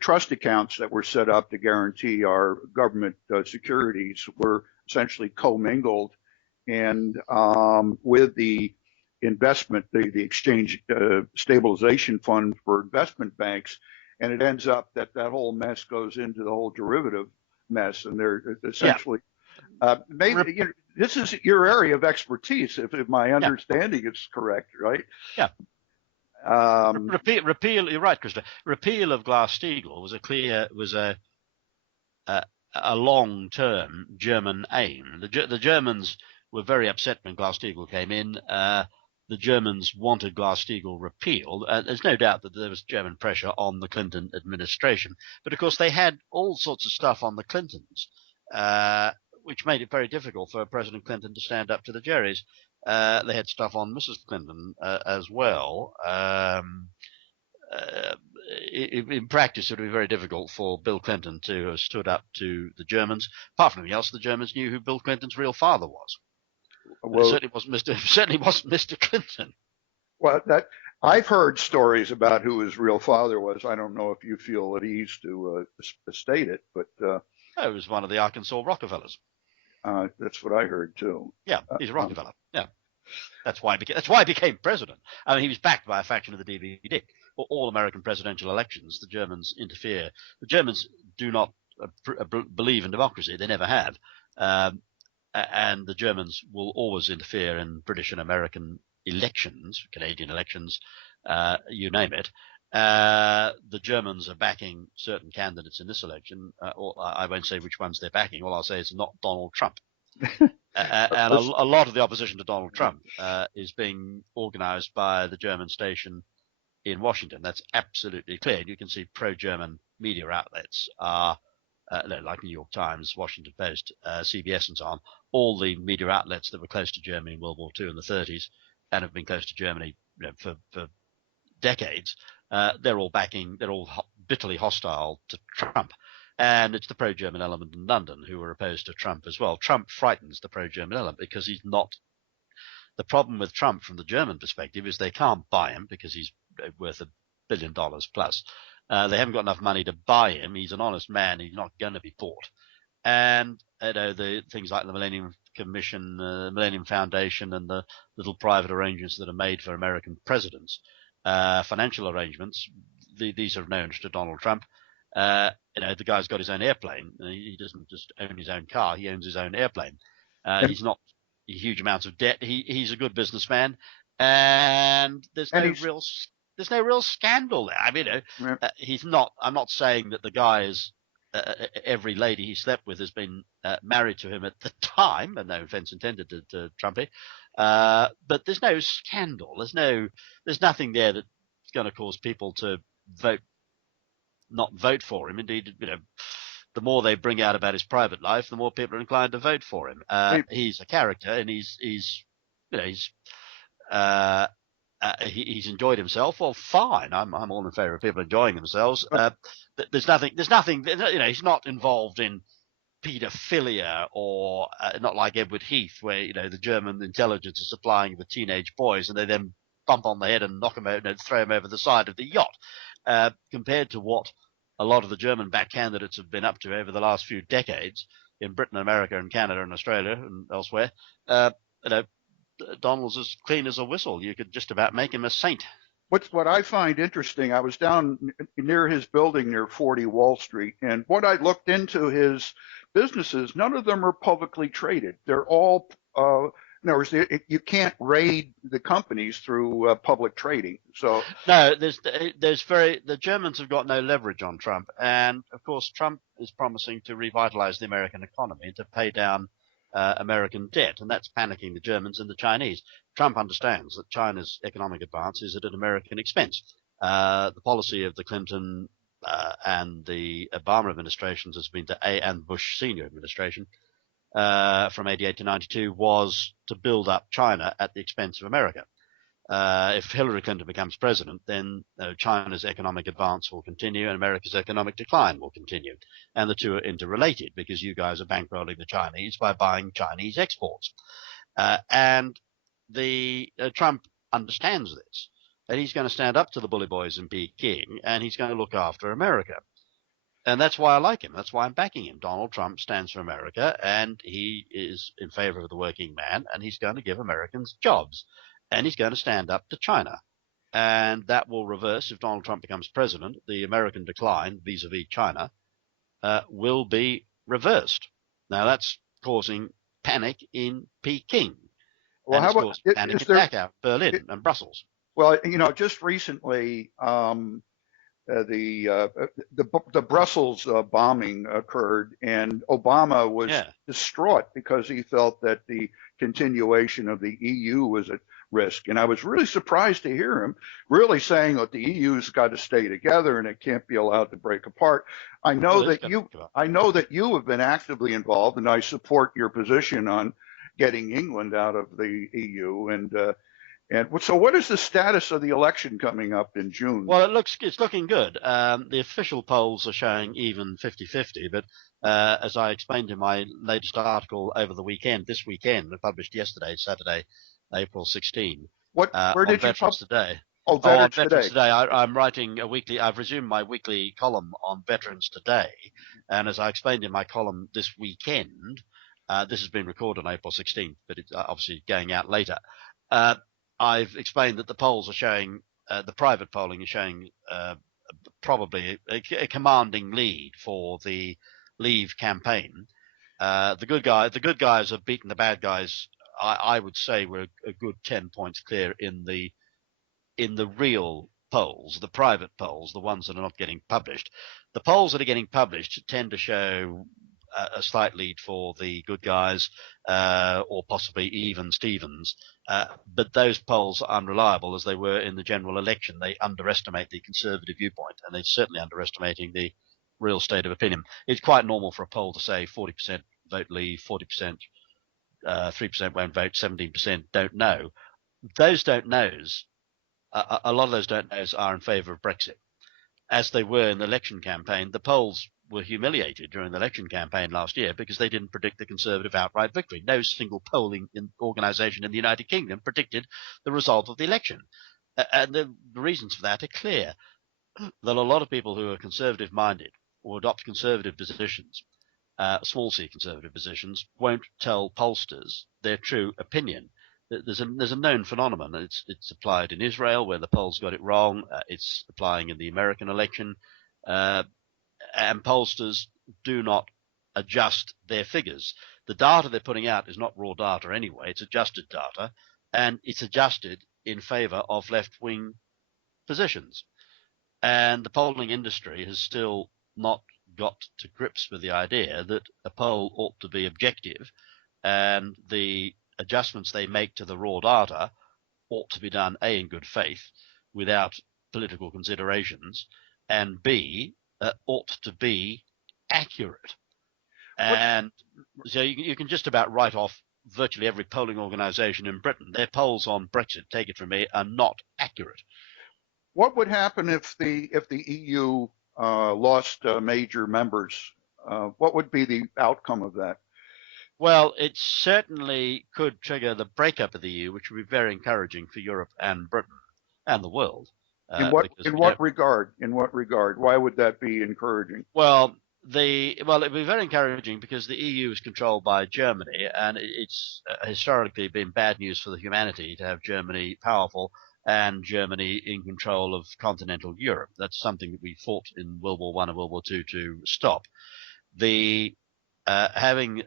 trust accounts that were set up to guarantee our government securities were essentially commingled, and with the investment, the exchange stabilization fund for investment banks, and it ends up that whole mess goes into the whole derivative mess, and they're essentially maybe this is your area of expertise, if my understanding is correct, right? Yeah. Repeal. You're right, Christopher. Repeal of Glass-Steagall was a long-term German aim. The Germans were very upset when Glass-Steagall came in. The Germans wanted Glass-Steagall repealed. There's no doubt that there was German pressure on the Clinton administration, but of course they had all sorts of stuff on the Clintons, which made it very difficult for President Clinton to stand up to the Jerrys. They had stuff on Mrs. Clinton as well. In practice, it would be very difficult for Bill Clinton to have stood up to the Germans. Apart from anything else, the Germans knew who Bill Clinton's real father was. Well, it certainly wasn't Mr. Clinton. Well, I've heard stories about who his real father was. I don't know if you feel at ease to state it, but it was one of the Arkansas Rockefellers. That's what I heard too. Yeah, he's a Rockefeller. Yeah, that's why he became president. I mean, he was backed by a faction of the DVD. For all American presidential elections, the Germans interfere. The Germans do not believe in democracy; they never have, and the Germans will always interfere in British and American elections, Canadian elections, you name it. The Germans are backing certain candidates in this election. I won't say which ones they're backing. All I'll say is not Donald Trump. And a lot of the opposition to Donald Trump is being organized by the German station in Washington. That's absolutely clear. You can see pro-German media outlets are, like New York Times, Washington Post, CBS, and so on. All the media outlets that were close to Germany in World War II in the 30s and have been close to Germany for decades. They're all bitterly hostile to Trump. And it's the pro-German element in London who are opposed to Trump as well. Trump frightens the pro-German element because he's not. The problem with Trump from the German perspective is they can't buy him because he's worth $1 billion plus. They haven't got enough money to buy him. He's an honest man. He's not going to be bought. And the things like the Millennium Commission, Millennium Foundation, and the little private arrangements that are made for American presidents, financial arrangements, these are known to Donald Trump. The guy's got his own airplane. He doesn't just own his own car. He owns his own airplane. He's not huge amounts of debt. He's a good businessman, and there's no real scandal there. I mean, he's not. I'm not saying that the guy is. Every lady he slept with has been married to him at the time, and no offense intended to Trumpy. But there's no scandal. There's nothing there that's going to cause people to not vote for him. Indeed, the more they bring out about his private life, the more people are inclined to vote for him. He's a character, and he's enjoyed himself. Well, fine. I'm all in favour of people enjoying themselves. There's nothing. He's not involved in paedophilia or not like Edward Heath, where the German intelligence is supplying him with teenage boys, and they then bump on the head and knock him out and throw him over the side of the yacht. Compared to what a lot of the German-backed candidates have been up to over the last few decades in Britain, America, and Canada, and Australia, and elsewhere, Donald's as clean as a whistle. You could just about make him a saint. What I find interesting, I was down near his building near 40 Wall Street, and what I looked into his businesses, none of them are publicly traded. They're all, in other words, you can't raid the companies through public trading. So no, the Germans have got no leverage on Trump, and of course Trump is promising to revitalize the American economy and to pay down American debt, and that's panicking the Germans and the Chinese. Trump understands that China's economic advance is at an American expense. The policy of the Clinton and the Obama administrations has been and Bush senior administration from 88 to 92 was to build up China at the expense of America. If Hillary Clinton becomes president, then China's economic advance will continue and America's economic decline will continue. And the two are interrelated because you guys are bankrolling the Chinese by buying Chinese exports. And Trump understands this. And he's going to stand up to the bully boys in Peking and he's going to look after America. And that's why I like him. That's why I'm backing him. Donald Trump stands for America and he is in favor of the working man and he's going to give Americans jobs. And he's going to stand up to China. And that will reverse, if Donald Trump becomes president, the American decline vis-a-vis China will be reversed. Now, that's causing panic in Peking. Well, and how it's about, causing panic in Dachau, Berlin, and Brussels. Well, just recently, the Brussels bombing occurred, and Obama was distraught because he felt that the continuation of the EU was at risk. And I was really surprised to hear him really saying that the EU's got to stay together and it can't be allowed to break apart. I know that you have been actively involved, and I support your position on getting England out of the EU. And so what is the status of the election coming up in June? Well, it's looking good. The official polls are showing even 50-50, but as I explained in my latest article over the weekend, this weekend, published yesterday, Saturday, April 16. Where did you publish today? Oh, Veterans Today. I'm writing a weekly. I've resumed my weekly column on Veterans Today, and as I explained in my column this weekend, this has been recorded on April 16th, but it's obviously going out later. I've explained that the polls are showing, the private polling is showing probably a commanding lead for the Leave campaign. The good guys have beaten the bad guys. I would say we're a good 10 points clear in the real polls, the private polls, the ones that are not getting published. The polls that are getting published tend to show a slight lead for the good guys, or possibly even Stevens. But those polls are unreliable as they were in the general election. They underestimate the conservative viewpoint, and they're certainly underestimating the real state of opinion. It's quite normal for a poll to say 40% vote Leave, 40%, 3% won't vote, 17% don't know. Those don't knows, a lot of those don't knows are in favor of Brexit, as they were in the election campaign. The polls were humiliated during the election campaign last year because they didn't predict the Conservative outright victory. No single polling organisation in the United Kingdom predicted the result of the election. And the reasons for that are clear. That a lot of people who are conservative-minded or adopt conservative positions, small c conservative positions, won't tell pollsters their true opinion. There's a known phenomenon. It's applied in Israel where the polls got it wrong. It's applying in the American election. And pollsters do not adjust their figures. The data they're putting out is not raw data anyway. It's adjusted data, and it's adjusted in favor of left-wing positions. And the polling industry has still not got to grips with the idea that a poll ought to be objective, and the adjustments they make to the raw data ought to be done, A, in good faith, without political considerations, and B, ought to be accurate. And so you can just about write off virtually every polling organisation in Britain. Their polls on Brexit, take it from me, are not accurate. What would happen if the EU lost major members? What would be the outcome of that? Well, it certainly could trigger the breakup of the EU, which would be very encouraging for Europe and Britain and the world. In what regard? Why would that be encouraging? Well, it would be very encouraging because the EU is controlled by Germany, and it's historically been bad news for the humanity to have Germany powerful and Germany in control of continental Europe. That's something that we fought in World War I and World War II to stop. Having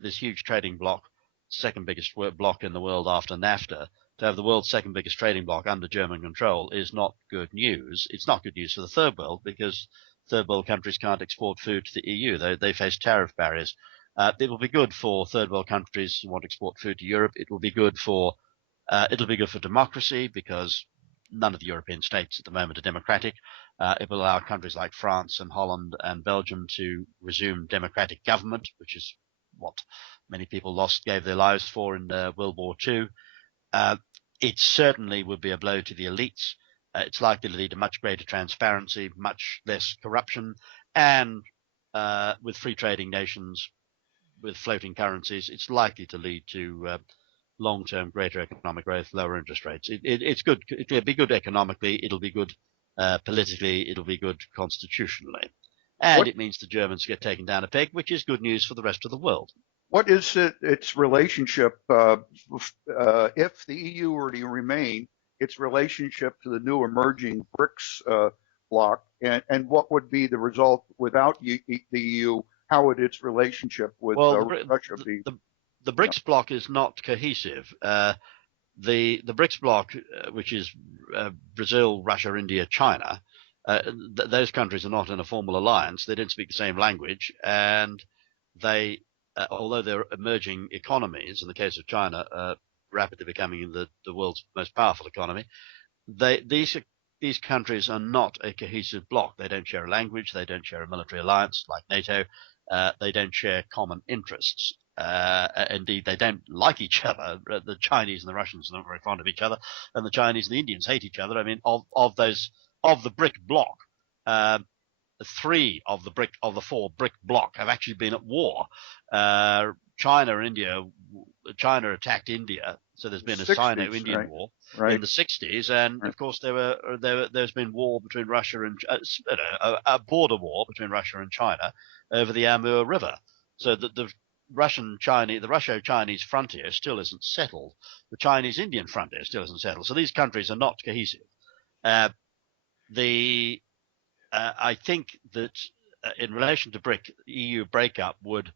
this huge trading bloc, second biggest bloc in the world after NAFTA, to have the world's second biggest trading bloc under German control is not good news. It's not good news for the third world because third world countries can't export food to the EU. They face tariff barriers. It will be good for third world countries who want to export food to Europe. It'll be good for democracy because none of the European states at the moment are democratic. It will allow countries like France and Holland and Belgium to resume democratic government, which is what many people gave their lives for in World War II. It certainly would be a blow to the elites. It's likely to lead to much greater transparency, much less corruption, and with free trading nations, with floating currencies, it's likely to lead to long-term greater economic growth, lower interest rates. It's good. It'll be good economically. It'll be good politically. It'll be good constitutionally. And it means the Germans get taken down a peg, which is good news for the rest of the world. What is its relationship, if the EU were to remain, its relationship to the new emerging BRICS bloc, and what would be the result without the EU? How would its relationship with Russia be? The BRICS bloc is not cohesive. The BRICS bloc, which is Brazil, Russia, India, China, those countries are not in a formal alliance. They don't speak the same language, and they, although they're emerging economies, in the case of China, rapidly becoming the world's most powerful economy, these countries are not a cohesive bloc. They don't share a language. They don't share a military alliance like NATO. They don't share common interests. Indeed, they don't like each other. The Chinese and the Russians are not very fond of each other, and the Chinese and the Indians hate each other. I mean, of the BRIC bloc, 3 of the 4 BRIC bloc have actually been at war. China attacked India, so there's been a Sino-Indian war in the 60s, and of course there's been war between Russia and a border war between Russia and China over the Amur River. So the Russo-Chinese frontier still isn't settled. The Chinese-Indian frontier still isn't settled. So these countries are not cohesive. I think that in relation to BRIC, EU breakup would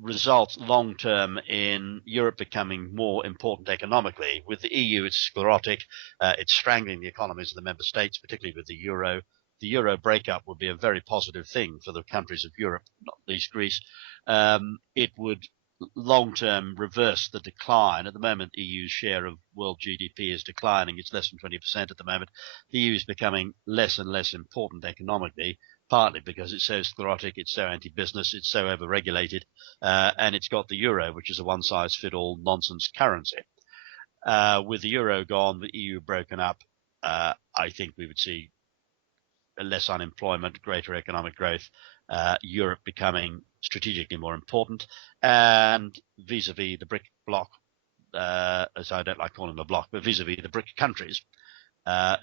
result long term in Europe becoming more important economically. With the EU, it's sclerotic. It's strangling the economies of the member states, particularly with the euro. The euro breakup would be a very positive thing for the countries of Europe, not least Greece. It would long-term reverse the decline. At the moment, EU's share of world GDP is declining. It's less than 20% at the moment. The EU is becoming less and less important economically, partly because it's so sclerotic, it's so anti-business, it's so over-regulated, and it's got the euro, which is a one-size-fit-all nonsense currency. With the euro gone, the EU broken up, I think we would see less unemployment, greater economic growth, Europe becoming strategically more important, and vis-a-vis the BRIC bloc, as I don't like calling them a bloc, but vis-a-vis the BRIC countries,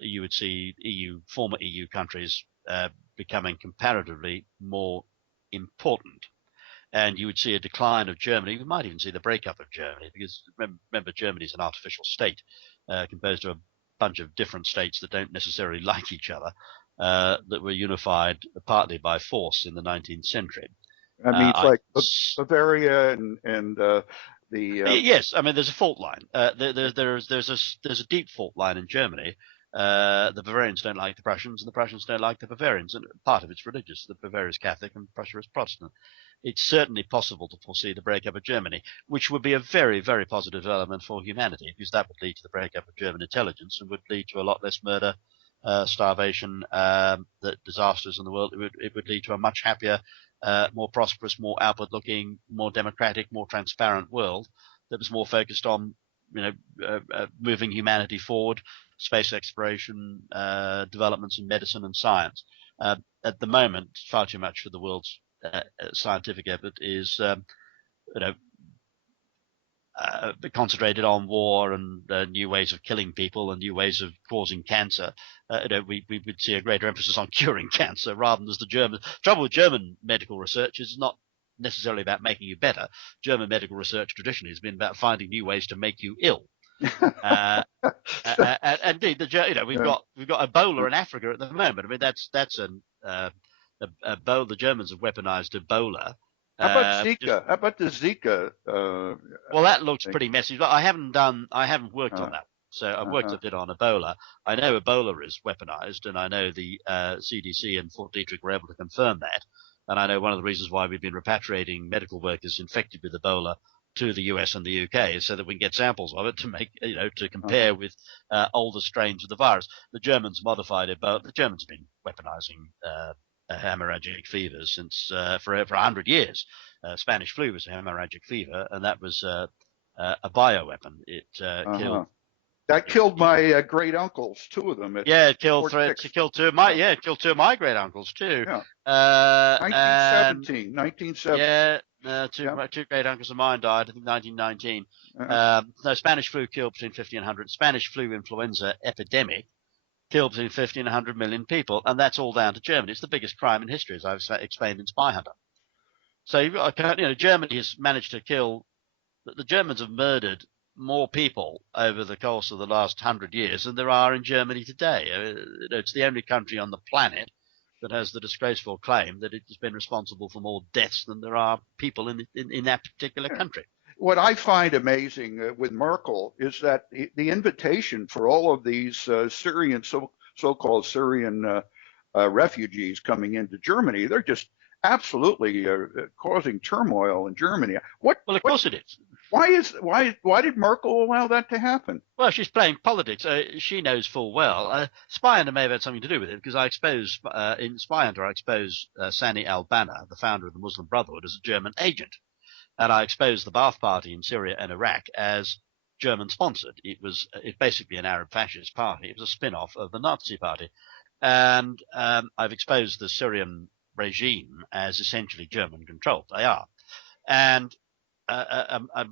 you would see former EU countries becoming comparatively more important. And you would see a decline of Germany. We might even see the breakup of Germany, because remember Germany is an artificial state composed of a bunch of different states that don't necessarily like each other, that were unified partly by force in the 19th century. I mean, it's like Bavaria and the yes, I mean there's a fault line. There's a deep fault line in Germany. The Bavarians don't like the Prussians, and the Prussians don't like the Bavarians, and part of it's religious. The Bavaria is Catholic and Prussia is Protestant. It's certainly possible to foresee the breakup of Germany, which would be a very, very positive development for humanity, because that would lead to the breakup of German intelligence and would lead to a lot less murder, starvation, the disasters in the world. It would lead to a much happier, more prosperous, more outward-looking, more democratic, more transparent world that was more focused on, moving humanity forward, space exploration, developments in medicine and science. At the moment, far too much of the world's scientific effort is, concentrated on war and new ways of killing people and new ways of causing cancer. We would see a greater emphasis on curing cancer rather than as the German. Trouble with German medical research is not necessarily about making you better. German medical research traditionally has been about finding new ways to make you ill. And indeed, we've got Ebola in Africa at the moment. I mean, that's Ebola. The Germans have weaponized Ebola. How about Zika? How about the Zika? Well, that looks pretty messy. But I haven't worked on that. So I've worked a bit on Ebola. I know Ebola is weaponized, and I know the CDC and Fort Detrick were able to confirm that. And I know one of the reasons why we've been repatriating medical workers infected with Ebola to the US and the UK is so that we can get samples of it to make, to compare with older strains of the virus. The Germans modified Ebola. The Germans have been weaponizing hemorrhagic fevers since for 100 years. Spanish flu was a hemorrhagic fever, and that was a bioweapon. It killed. That killed my great uncles, two of them. It killed two of my it killed two of my great uncles too. Yeah. And 1917. two great uncles of mine died, I think 1919. No, Spanish flu killed between 50 and 100. Spanish flu influenza epidemic killed between 50 and 100 million people, and that's all down to Germany. It's the biggest crime in history, as I've explained in Spyhunter. So you've got, Germany has managed to kill. The Germans have murdered more people over the course of the last 100 years than there are in Germany today. It's the only country on the planet that has the disgraceful claim that it has been responsible for more deaths than there are people in that particular country. What I find amazing with Merkel is that the invitation for all of these Syrian, so-called Syrian refugees coming into Germany, they're just absolutely causing turmoil in Germany. Well, of course it is. Why did Merkel allow that to happen? Well, she's playing politics. She knows full well. Spyhunter may have had something to do with it, because I expose in Spyhunter, I expose Sani al-Banna, the founder of the Muslim Brotherhood, as a German agent, and I exposed the Ba'ath Party in Syria and Iraq as German sponsored. It's basically an Arab fascist party. It was a spin-off of the Nazi Party, and I've exposed the Syrian regime as essentially German controlled. They are, and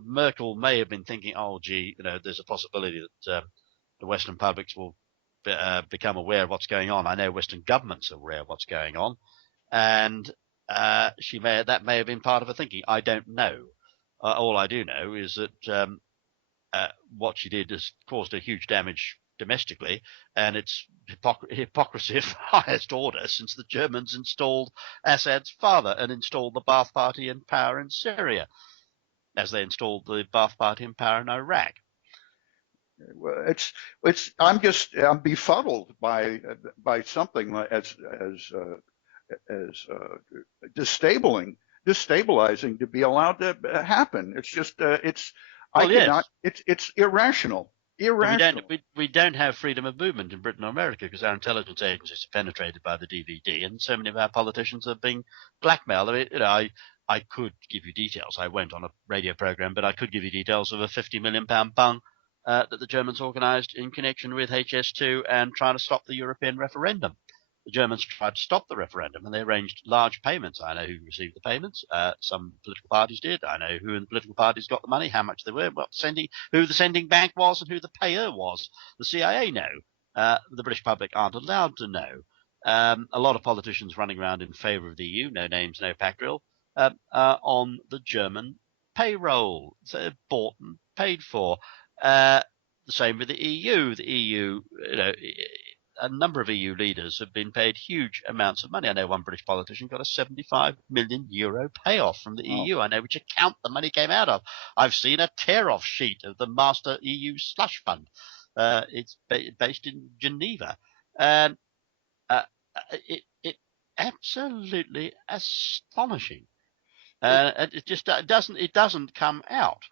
Merkel may have been thinking, oh, gee, there's a possibility that the Western publics will become aware of what's going on. I know Western governments are aware of what's going on, and that may have been part of her thinking. I don't know. All I do know is that what she did has caused a huge damage domestically, and it's hypocrisy of highest order, since the Germans installed Assad's father and installed the Ba'ath Party in power in Syria, as they installed the Ba'ath Party in power in Iraq. Well, I'm befuddled by something as destabilizing to be allowed to happen. It's just it's irrational. Irrational. We don't have freedom of movement in Britain or America because our intelligence agencies are penetrated by the DVD, and so many of our politicians are being blackmailed. I mean, I could give you details. I won't on a radio program, but I could give you details of a £50 million bung that the Germans organised in connection with HS2 and trying to stop the European referendum. The Germans tried to stop the referendum, and they arranged large payments. I know who received the payments. Some political parties did. I know who in the political parties got the money, how much they were, who the sending bank was, and who the payer was. The CIA know. The British public aren't allowed to know. A lot of politicians running around in favour of the EU, no names, no pack drill, on the German payroll. So bought and paid for. The same with the EU. The EU, a number of EU leaders have been paid huge amounts of money. I know one British politician got a €75 million payoff from the EU. I know which account the money came out of. I've seen a tear-off sheet of the master EU slush fund. It's based in Geneva. And it absolutely astonishing. It just doesn't come out.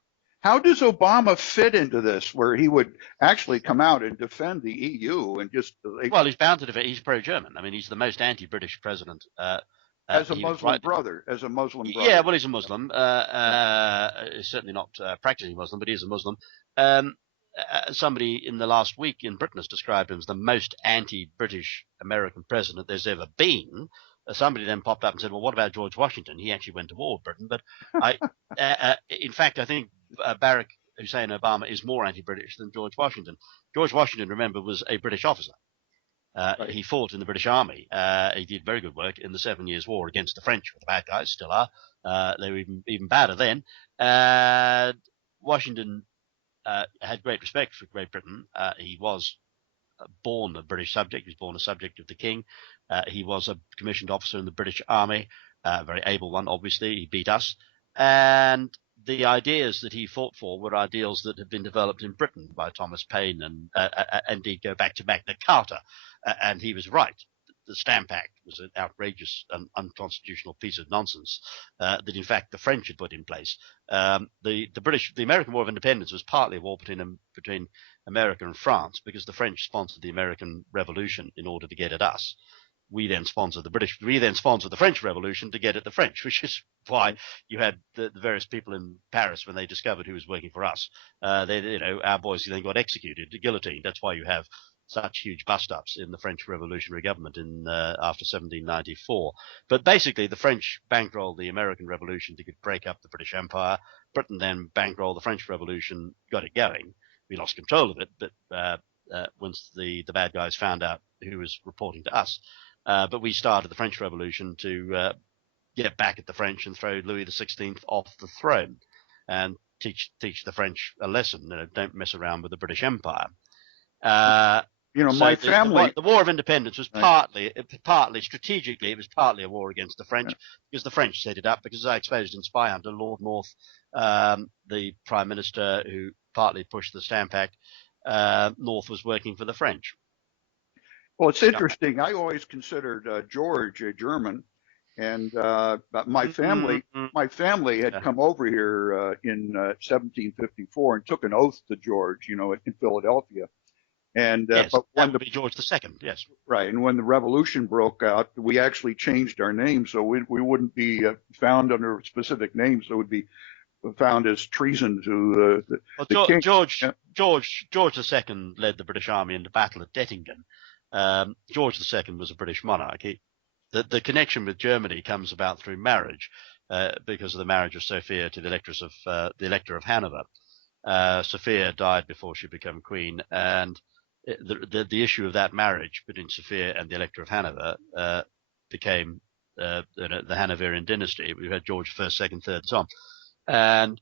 How does Obama fit into this, where he would actually come out and defend the EU and just? Well, he's bound to defend. He's pro-German. I mean, he's the most anti-British president. As a Muslim brother. Yeah, well, he's a Muslim. He's certainly not practicing Muslim, but he is a Muslim. Somebody in the last week in Britain has described him as the most anti-British American president there's ever been. Somebody then popped up and said, well, what about George Washington? He actually went to war with Britain. But in fact, I think Barack Hussein Obama is more anti-British than George Washington. George Washington, remember, was a British officer. Right. He fought in the British Army. He did very good work in the 7 Years' War against the French, who the bad guys still are. They were even badder then. Washington had great respect for Great Britain. He was born a British subject. He was born a subject of the King. He was a commissioned officer in the British Army, a very able one, obviously. He beat us. And the ideas that he fought for were ideals that had been developed in Britain by Thomas Paine and indeed go back to Magna Carta. And he was right. The Stamp Act was an outrageous and unconstitutional piece of nonsense that, in fact, the French had put in place. The American War of Independence was partly a war between America and France because the French sponsored the American Revolution in order to get at us. we then sponsored the British. We then sponsored the French Revolution to get at the French, which is why you had the various people in Paris when they discovered who was working for us. Our boys then got executed, guillotined. That's why you have such huge bust-ups in the French Revolutionary government after 1794. But basically, the French bankrolled the American Revolution to break up the British Empire. Britain then bankrolled the French Revolution, got it going. We lost control of it, but once the bad guys found out who was reporting to us. But we started the French Revolution to get back at the French and throw Louis XVI off the throne and teach the French a lesson. Don't mess around with the British Empire. My family. The War of Independence was partly strategically, it was partly a war against the French because the French set it up. Because as I exposed in Spyhunter, Lord North, the Prime Minister who partly pushed the Stamp Act, North was working for the French. Well, it's interesting. I always considered George a German, and my family had come over here in 1754 and took an oath to George, in Philadelphia. And yes, but that would be George II. Yes, right. And when the revolution broke out, we actually changed our name, so we wouldn't be found under specific names. So it would be found as treason to the king. George II led the British Army into battle at Dettingen. George II was a British monarch. The connection with Germany comes about through marriage, because of the marriage of Sophia to the Elector of Hanover. Sophia died before she became queen, and the issue of that marriage between Sophia and the Elector of Hanover became the Hanoverian dynasty. We had George I, II, III, and so on. And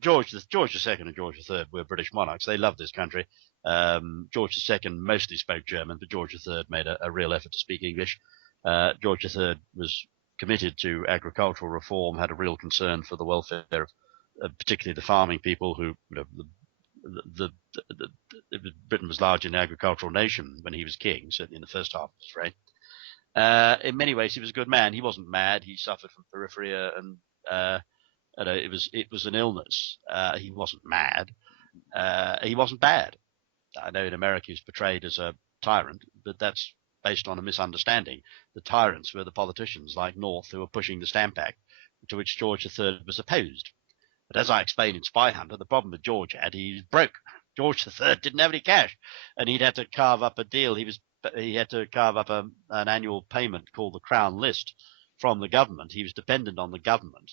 George II and George III were British monarchs. They loved this country. George II mostly spoke German, but George III made a real effort to speak English. George III was committed to agricultural reform, had a real concern for the welfare of particularly the farming people who, Britain was largely an agricultural nation when he was king, certainly in the first half of his reign. In many ways, he was a good man. He wasn't mad. He suffered from peripheria, and it was an illness. He wasn't mad. He wasn't bad. I know in America he's portrayed as a tyrant, but that's based on a misunderstanding. The tyrants were the politicians like North who were pushing the Stamp Act, to which George III was opposed. But as I explained in Spyhunter, the problem that George had, he was broke. George III didn't have any cash, and he'd had to carve up a deal. He had to carve up an annual payment called the Crown List from the government. He was dependent on the government.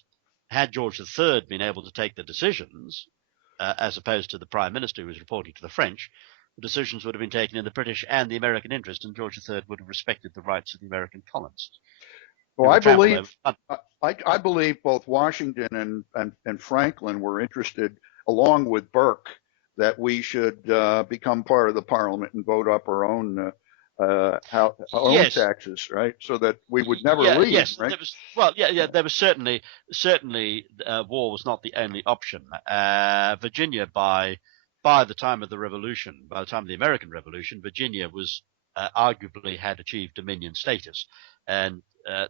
Had George III been able to take the decisions, as opposed to the Prime Minister who was reporting to the French, the decisions would have been taken in the British and the American interest, and George III would have respected the rights of the American colonists. Well, I believe both Washington and Franklin were interested, along with Burke, that we should become part of the Parliament and vote up our own taxes, right? So that we would never leave. Yes, right? There was certainly war was not the only option. Virginia, by the time of the Revolution, by the time of the American Revolution, Virginia was arguably had achieved Dominion status, and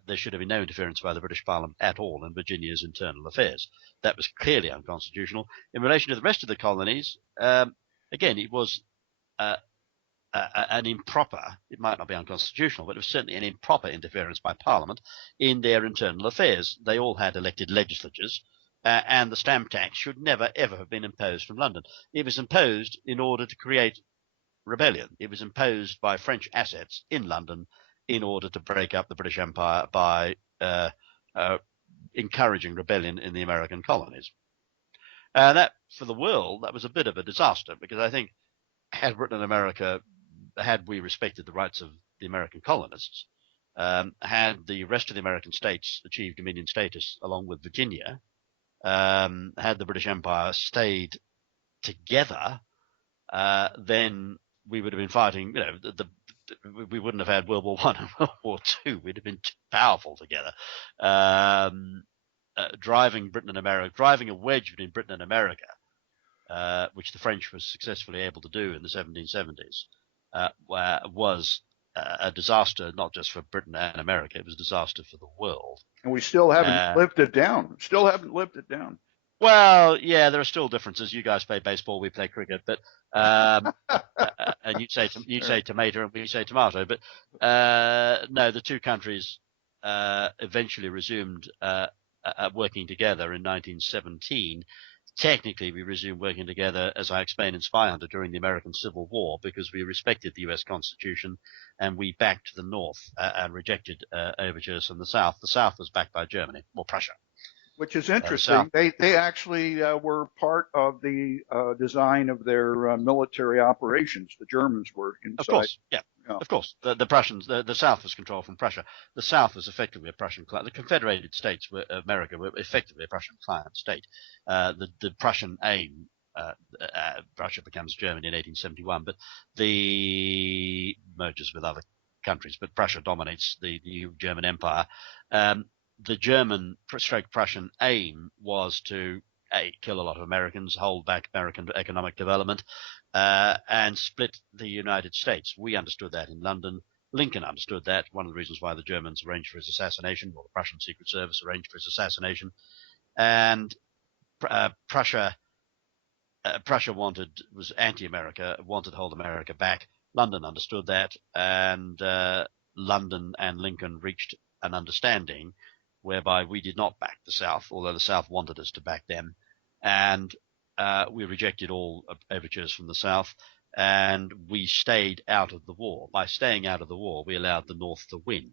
there should have been no interference by the British Parliament at all in Virginia's internal affairs. That was clearly unconstitutional. In relation to the rest of the colonies, again, it was an improper, it might not be unconstitutional, but it was certainly an improper interference by Parliament in their internal affairs. They all had elected legislatures, and the stamp tax should never, ever have been imposed from London. It was imposed in order to create rebellion. It was imposed by French assets in London in order to break up the British Empire by encouraging rebellion in the American colonies. That, for the world, that was a bit of a disaster, because I think had Britain and America, had we respected the rights of the American colonists, had the rest of the American states achieved Dominion status along with Virginia, had the British Empire stayed together, then we would have been fighting, we wouldn't have had World War I and World War II. We'd have been too powerful together. Driving a wedge between Britain and America, which the French was successfully able to do in the 1770s, was a disaster, not just for Britain and America. It was a disaster for the world. And we still haven't lived it down. Well, yeah, there are still differences. You guys play baseball, we play cricket, but and you'd say tomato and we say tomato. But no, the two countries eventually resumed working together in 1917. Technically, we resumed working together, as I explained in Spyhunter, during the American Civil War, because we respected the U.S. Constitution and we backed the North and rejected overtures from the South. The South was backed by Germany, or Prussia. Which is interesting. They actually were part of the design of their military operations. The Germans were inside. Of course, yeah. Of course. The Prussians, the South was controlled from Prussia. The South was effectively a Prussian client. The Confederated States of America were effectively a Prussian client state. The Prussian aim, Prussia becomes Germany in 1871, but the mergers with other countries, but Prussia dominates the German Empire. The German/Prussian aim was to kill a lot of Americans, hold back American economic development, and split the United States. We understood that in London. Lincoln understood that. One of the reasons why the Germans arranged for his assassination, or the Prussian Secret Service arranged for his assassination, and Prussia was anti-America, wanted to hold America back. London understood that, and London and Lincoln reached an understanding whereby we did not back the South, although the South wanted us to back them. And we rejected all overtures from the South, and we stayed out of the war. By staying out of the war, we allowed the North to win.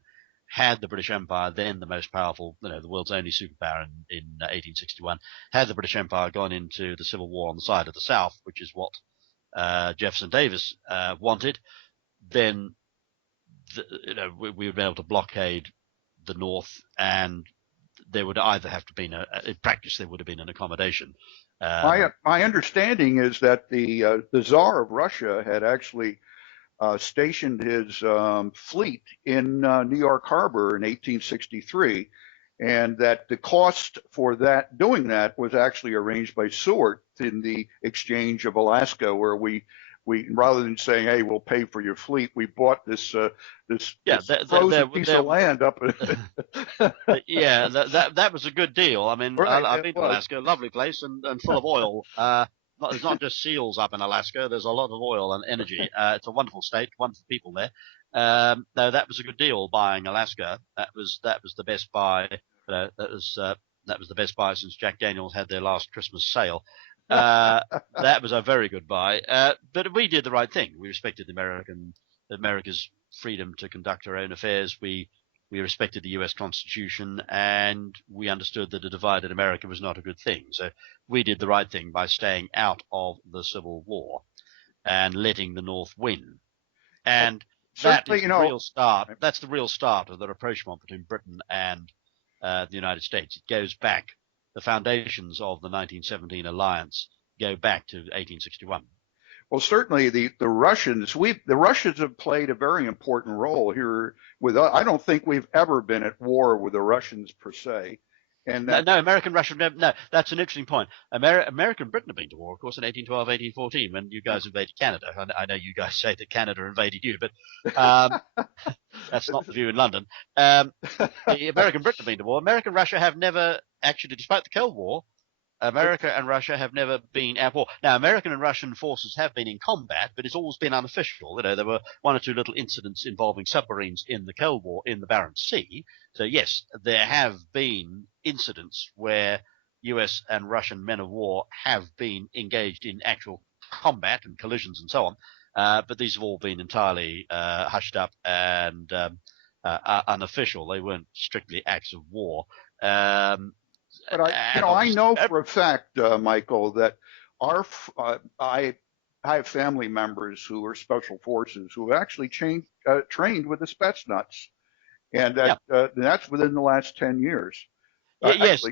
Had the British Empire, then the most powerful, the world's only superpower in 1861, had the British Empire gone into the Civil War on the side of the South, which is what Jefferson Davis wanted, then we would be able to blockade the North, and there would either have to be in practice there would have been an accommodation. My understanding is that the Tsar of Russia had actually stationed his fleet in New York Harbor in 1863, and that the cost for doing that was actually arranged by Seward in the exchange of Alaska, where we rather than saying, "Hey, we'll pay for your fleet," we bought this frozen piece of land up. Yeah, that was a good deal. I mean, right, I've been to Alaska, lovely place and full of oil. There's not just seals up in Alaska. There's a lot of oil and energy. It's a wonderful state, wonderful people there. No, that was a good deal buying Alaska. That was the best buy. That was the best buy since Jack Daniels had their last Christmas sale. That was a very good buy. But we did the right thing. We respected America's freedom to conduct her own affairs. We respected the U.S. Constitution, and we understood that a divided America was not a good thing. So we did the right thing by staying out of the Civil War and letting the North win. And that is the real start. That's the real start of the rapprochement between Britain and the United States. It goes back. The foundations of the 1917 alliance go back to 1861. Well, certainly the Russians have played a very important role here. I don't think we've ever been at war with the Russians per se. And no, American Russia. No, that's an interesting point. American Britain have been to war, of course, in 1812, 1814, when you guys invaded Canada. I know you guys say that Canada invaded you, but that's not the view in London. The American Britain have been to war. American Russia have never actually, despite the Cold War, America and Russia have never been at war. Now, American and Russian forces have been in combat, but it's always been unofficial. There were one or two little incidents involving submarines in the Cold War in the Barents Sea. So, yes, there have been incidents where US and Russian men of war have been engaged in actual combat and collisions and so on. But these have all been entirely hushed up and unofficial. They weren't strictly acts of war. But I know for a fact, Michael, that I have family members who are special forces who have actually trained with the Spetsnaz, and that's within the last 10 years. Yes,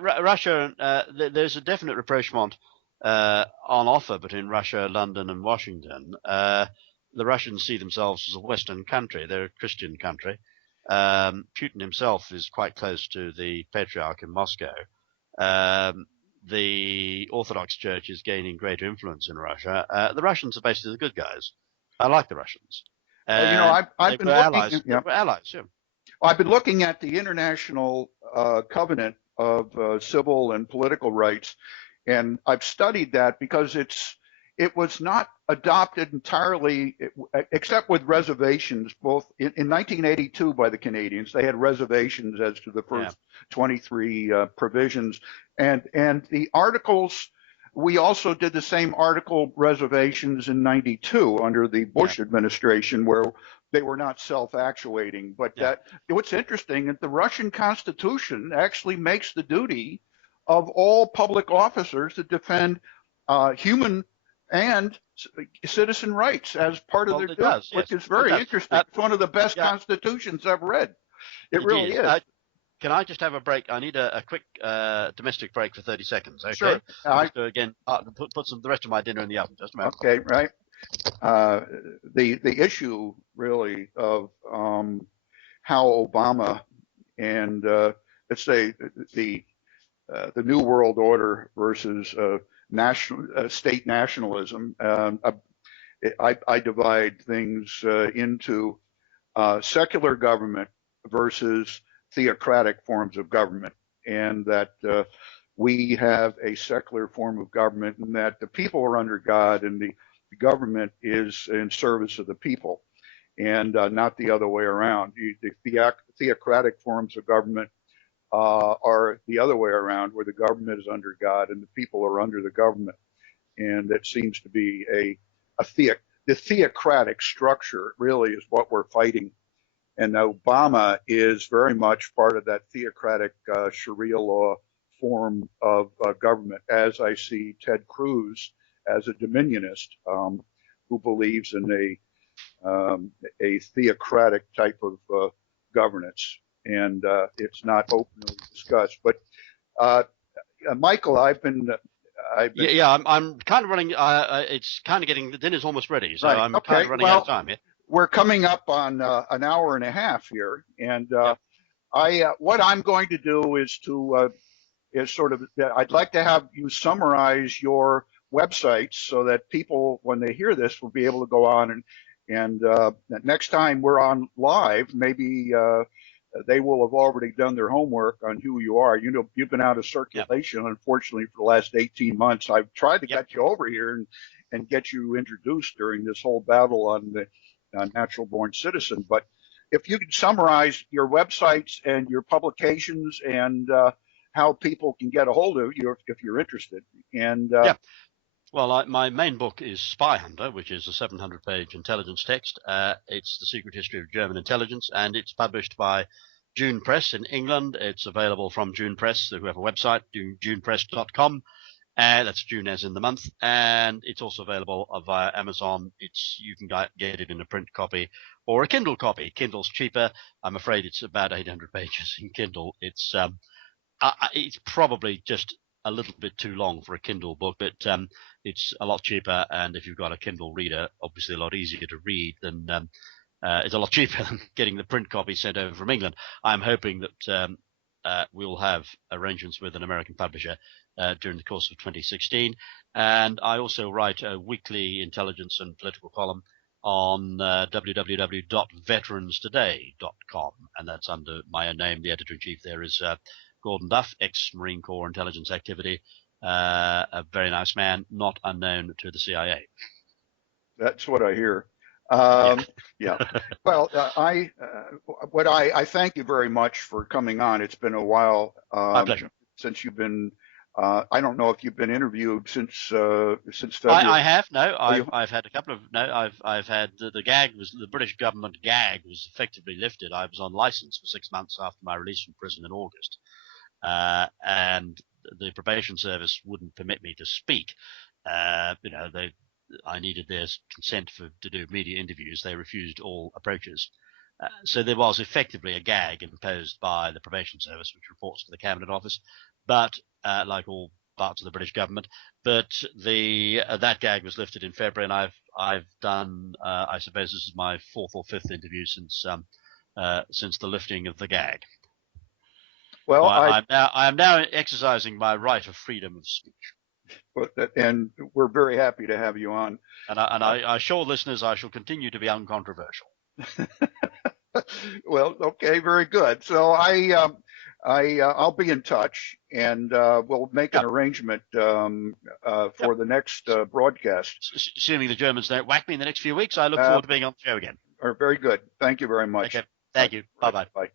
Russia. There's a definite rapprochement on offer between Russia, London, and Washington. The Russians see themselves as a Western country. They're a Christian country. Putin himself is quite close to the Patriarch in Moscow. The Orthodox Church is gaining greater influence in Russia. The Russians are basically the good guys. I like the Russians. I've been allies. Yeah. I've been looking at the international covenant of civil and political rights. And I've studied that because it was not adopted entirely, except with reservations, both in 1982 by the Canadians. They had reservations as to the first 23 provisions. And the articles, we also did the same article reservations in 92 under the Bush administration, where they were not self-actuating. But what's interesting is the Russian Constitution actually makes the duty of all public officers to defend human and citizen rights as part of their job, which is very interesting. It's one of the best constitutions I've read. It really is. Can I just have a break? I need a quick domestic break for 30 seconds. Okay. Sure. So again, put the rest of my dinner in the oven. Just a moment. Okay. Right. The issue really of how Obama and let's say the New World Order versus state nationalism. I divide things into secular government versus theocratic forms of government, and that we have a secular form of government, and that the people are under God, and the government is in service of the people, and not the other way around. The theocratic forms of government are the other way around, where the government is under God and the people are under the government. And that seems to be the theocratic structure really is what we're fighting. And Obama is very much part of that theocratic Sharia law form of government, as I see Ted Cruz as a dominionist who believes in a theocratic type of governance. And it's not openly discussed. But Michael, I'm kind of running. It's kind of getting, the dinner's almost ready, so right. I'm kind of running out of time here. We're coming up on an hour and a half here, and what I'm going to do is I'd like to have you summarize your websites so that people, when they hear this, will be able to go on and next time we're on live, maybe they will have already done their homework on who you are. You know, you've been out of circulation, unfortunately, for the last 18 months. I've tried to get you over here and get you introduced during this whole battle on the natural born citizen. But if you could summarize your websites and your publications and how people can get a hold of you if you're interested. And Well, my main book is Spyhunter, which is a 700-page intelligence text. It's the secret history of German intelligence, and it's published by June Press in England. It's available from June Press, who have a website, junepress.com. That's June as in the month. And it's also available via Amazon. You can get it in a print copy or a Kindle copy. Kindle's cheaper. I'm afraid it's about 800 pages in Kindle. It's probably just a little bit too long for a Kindle book, but it's a lot cheaper, and if you've got a Kindle reader, obviously a lot easier to read than it's a lot cheaper than getting the print copy sent over from England. I'm hoping that we'll have arrangements with an American publisher during the course of 2016, and I also write a weekly intelligence and political column on www.veteranstoday.com, and that's under my own name. The editor-in-chief there is Gordon Duff, ex-Marine Corps intelligence activity, a very nice man, not unknown to the CIA. That's what I hear. Yeah. Well, I thank you very much for coming on. It's been a while. My pleasure. Since you've been, I don't know if you've been interviewed since February. I have. No, I've had a couple of. No, I've had the gag was the British government gag was effectively lifted. I was on license for 6 months after my release from prison in August. And the probation service wouldn't permit me to speak. I needed their consent to do media interviews. They refused all approaches. So there was effectively a gag imposed by the probation service, which reports to the Cabinet Office, but like all parts of the British government. But that gag was lifted in February, and I've done. I suppose this is my fourth or fifth interview since the lifting of the gag. Well, I am now exercising my right of freedom of speech. And we're very happy to have you on. And I assure listeners I shall continue to be uncontroversial. Well, okay, very good. So I'll be in touch, and we'll make an arrangement for the next broadcast. Assuming the Germans don't whack me in the next few weeks, I look forward to being on the show again. Very good. Thank you very much. Okay. Thank you. Bye-bye. Bye.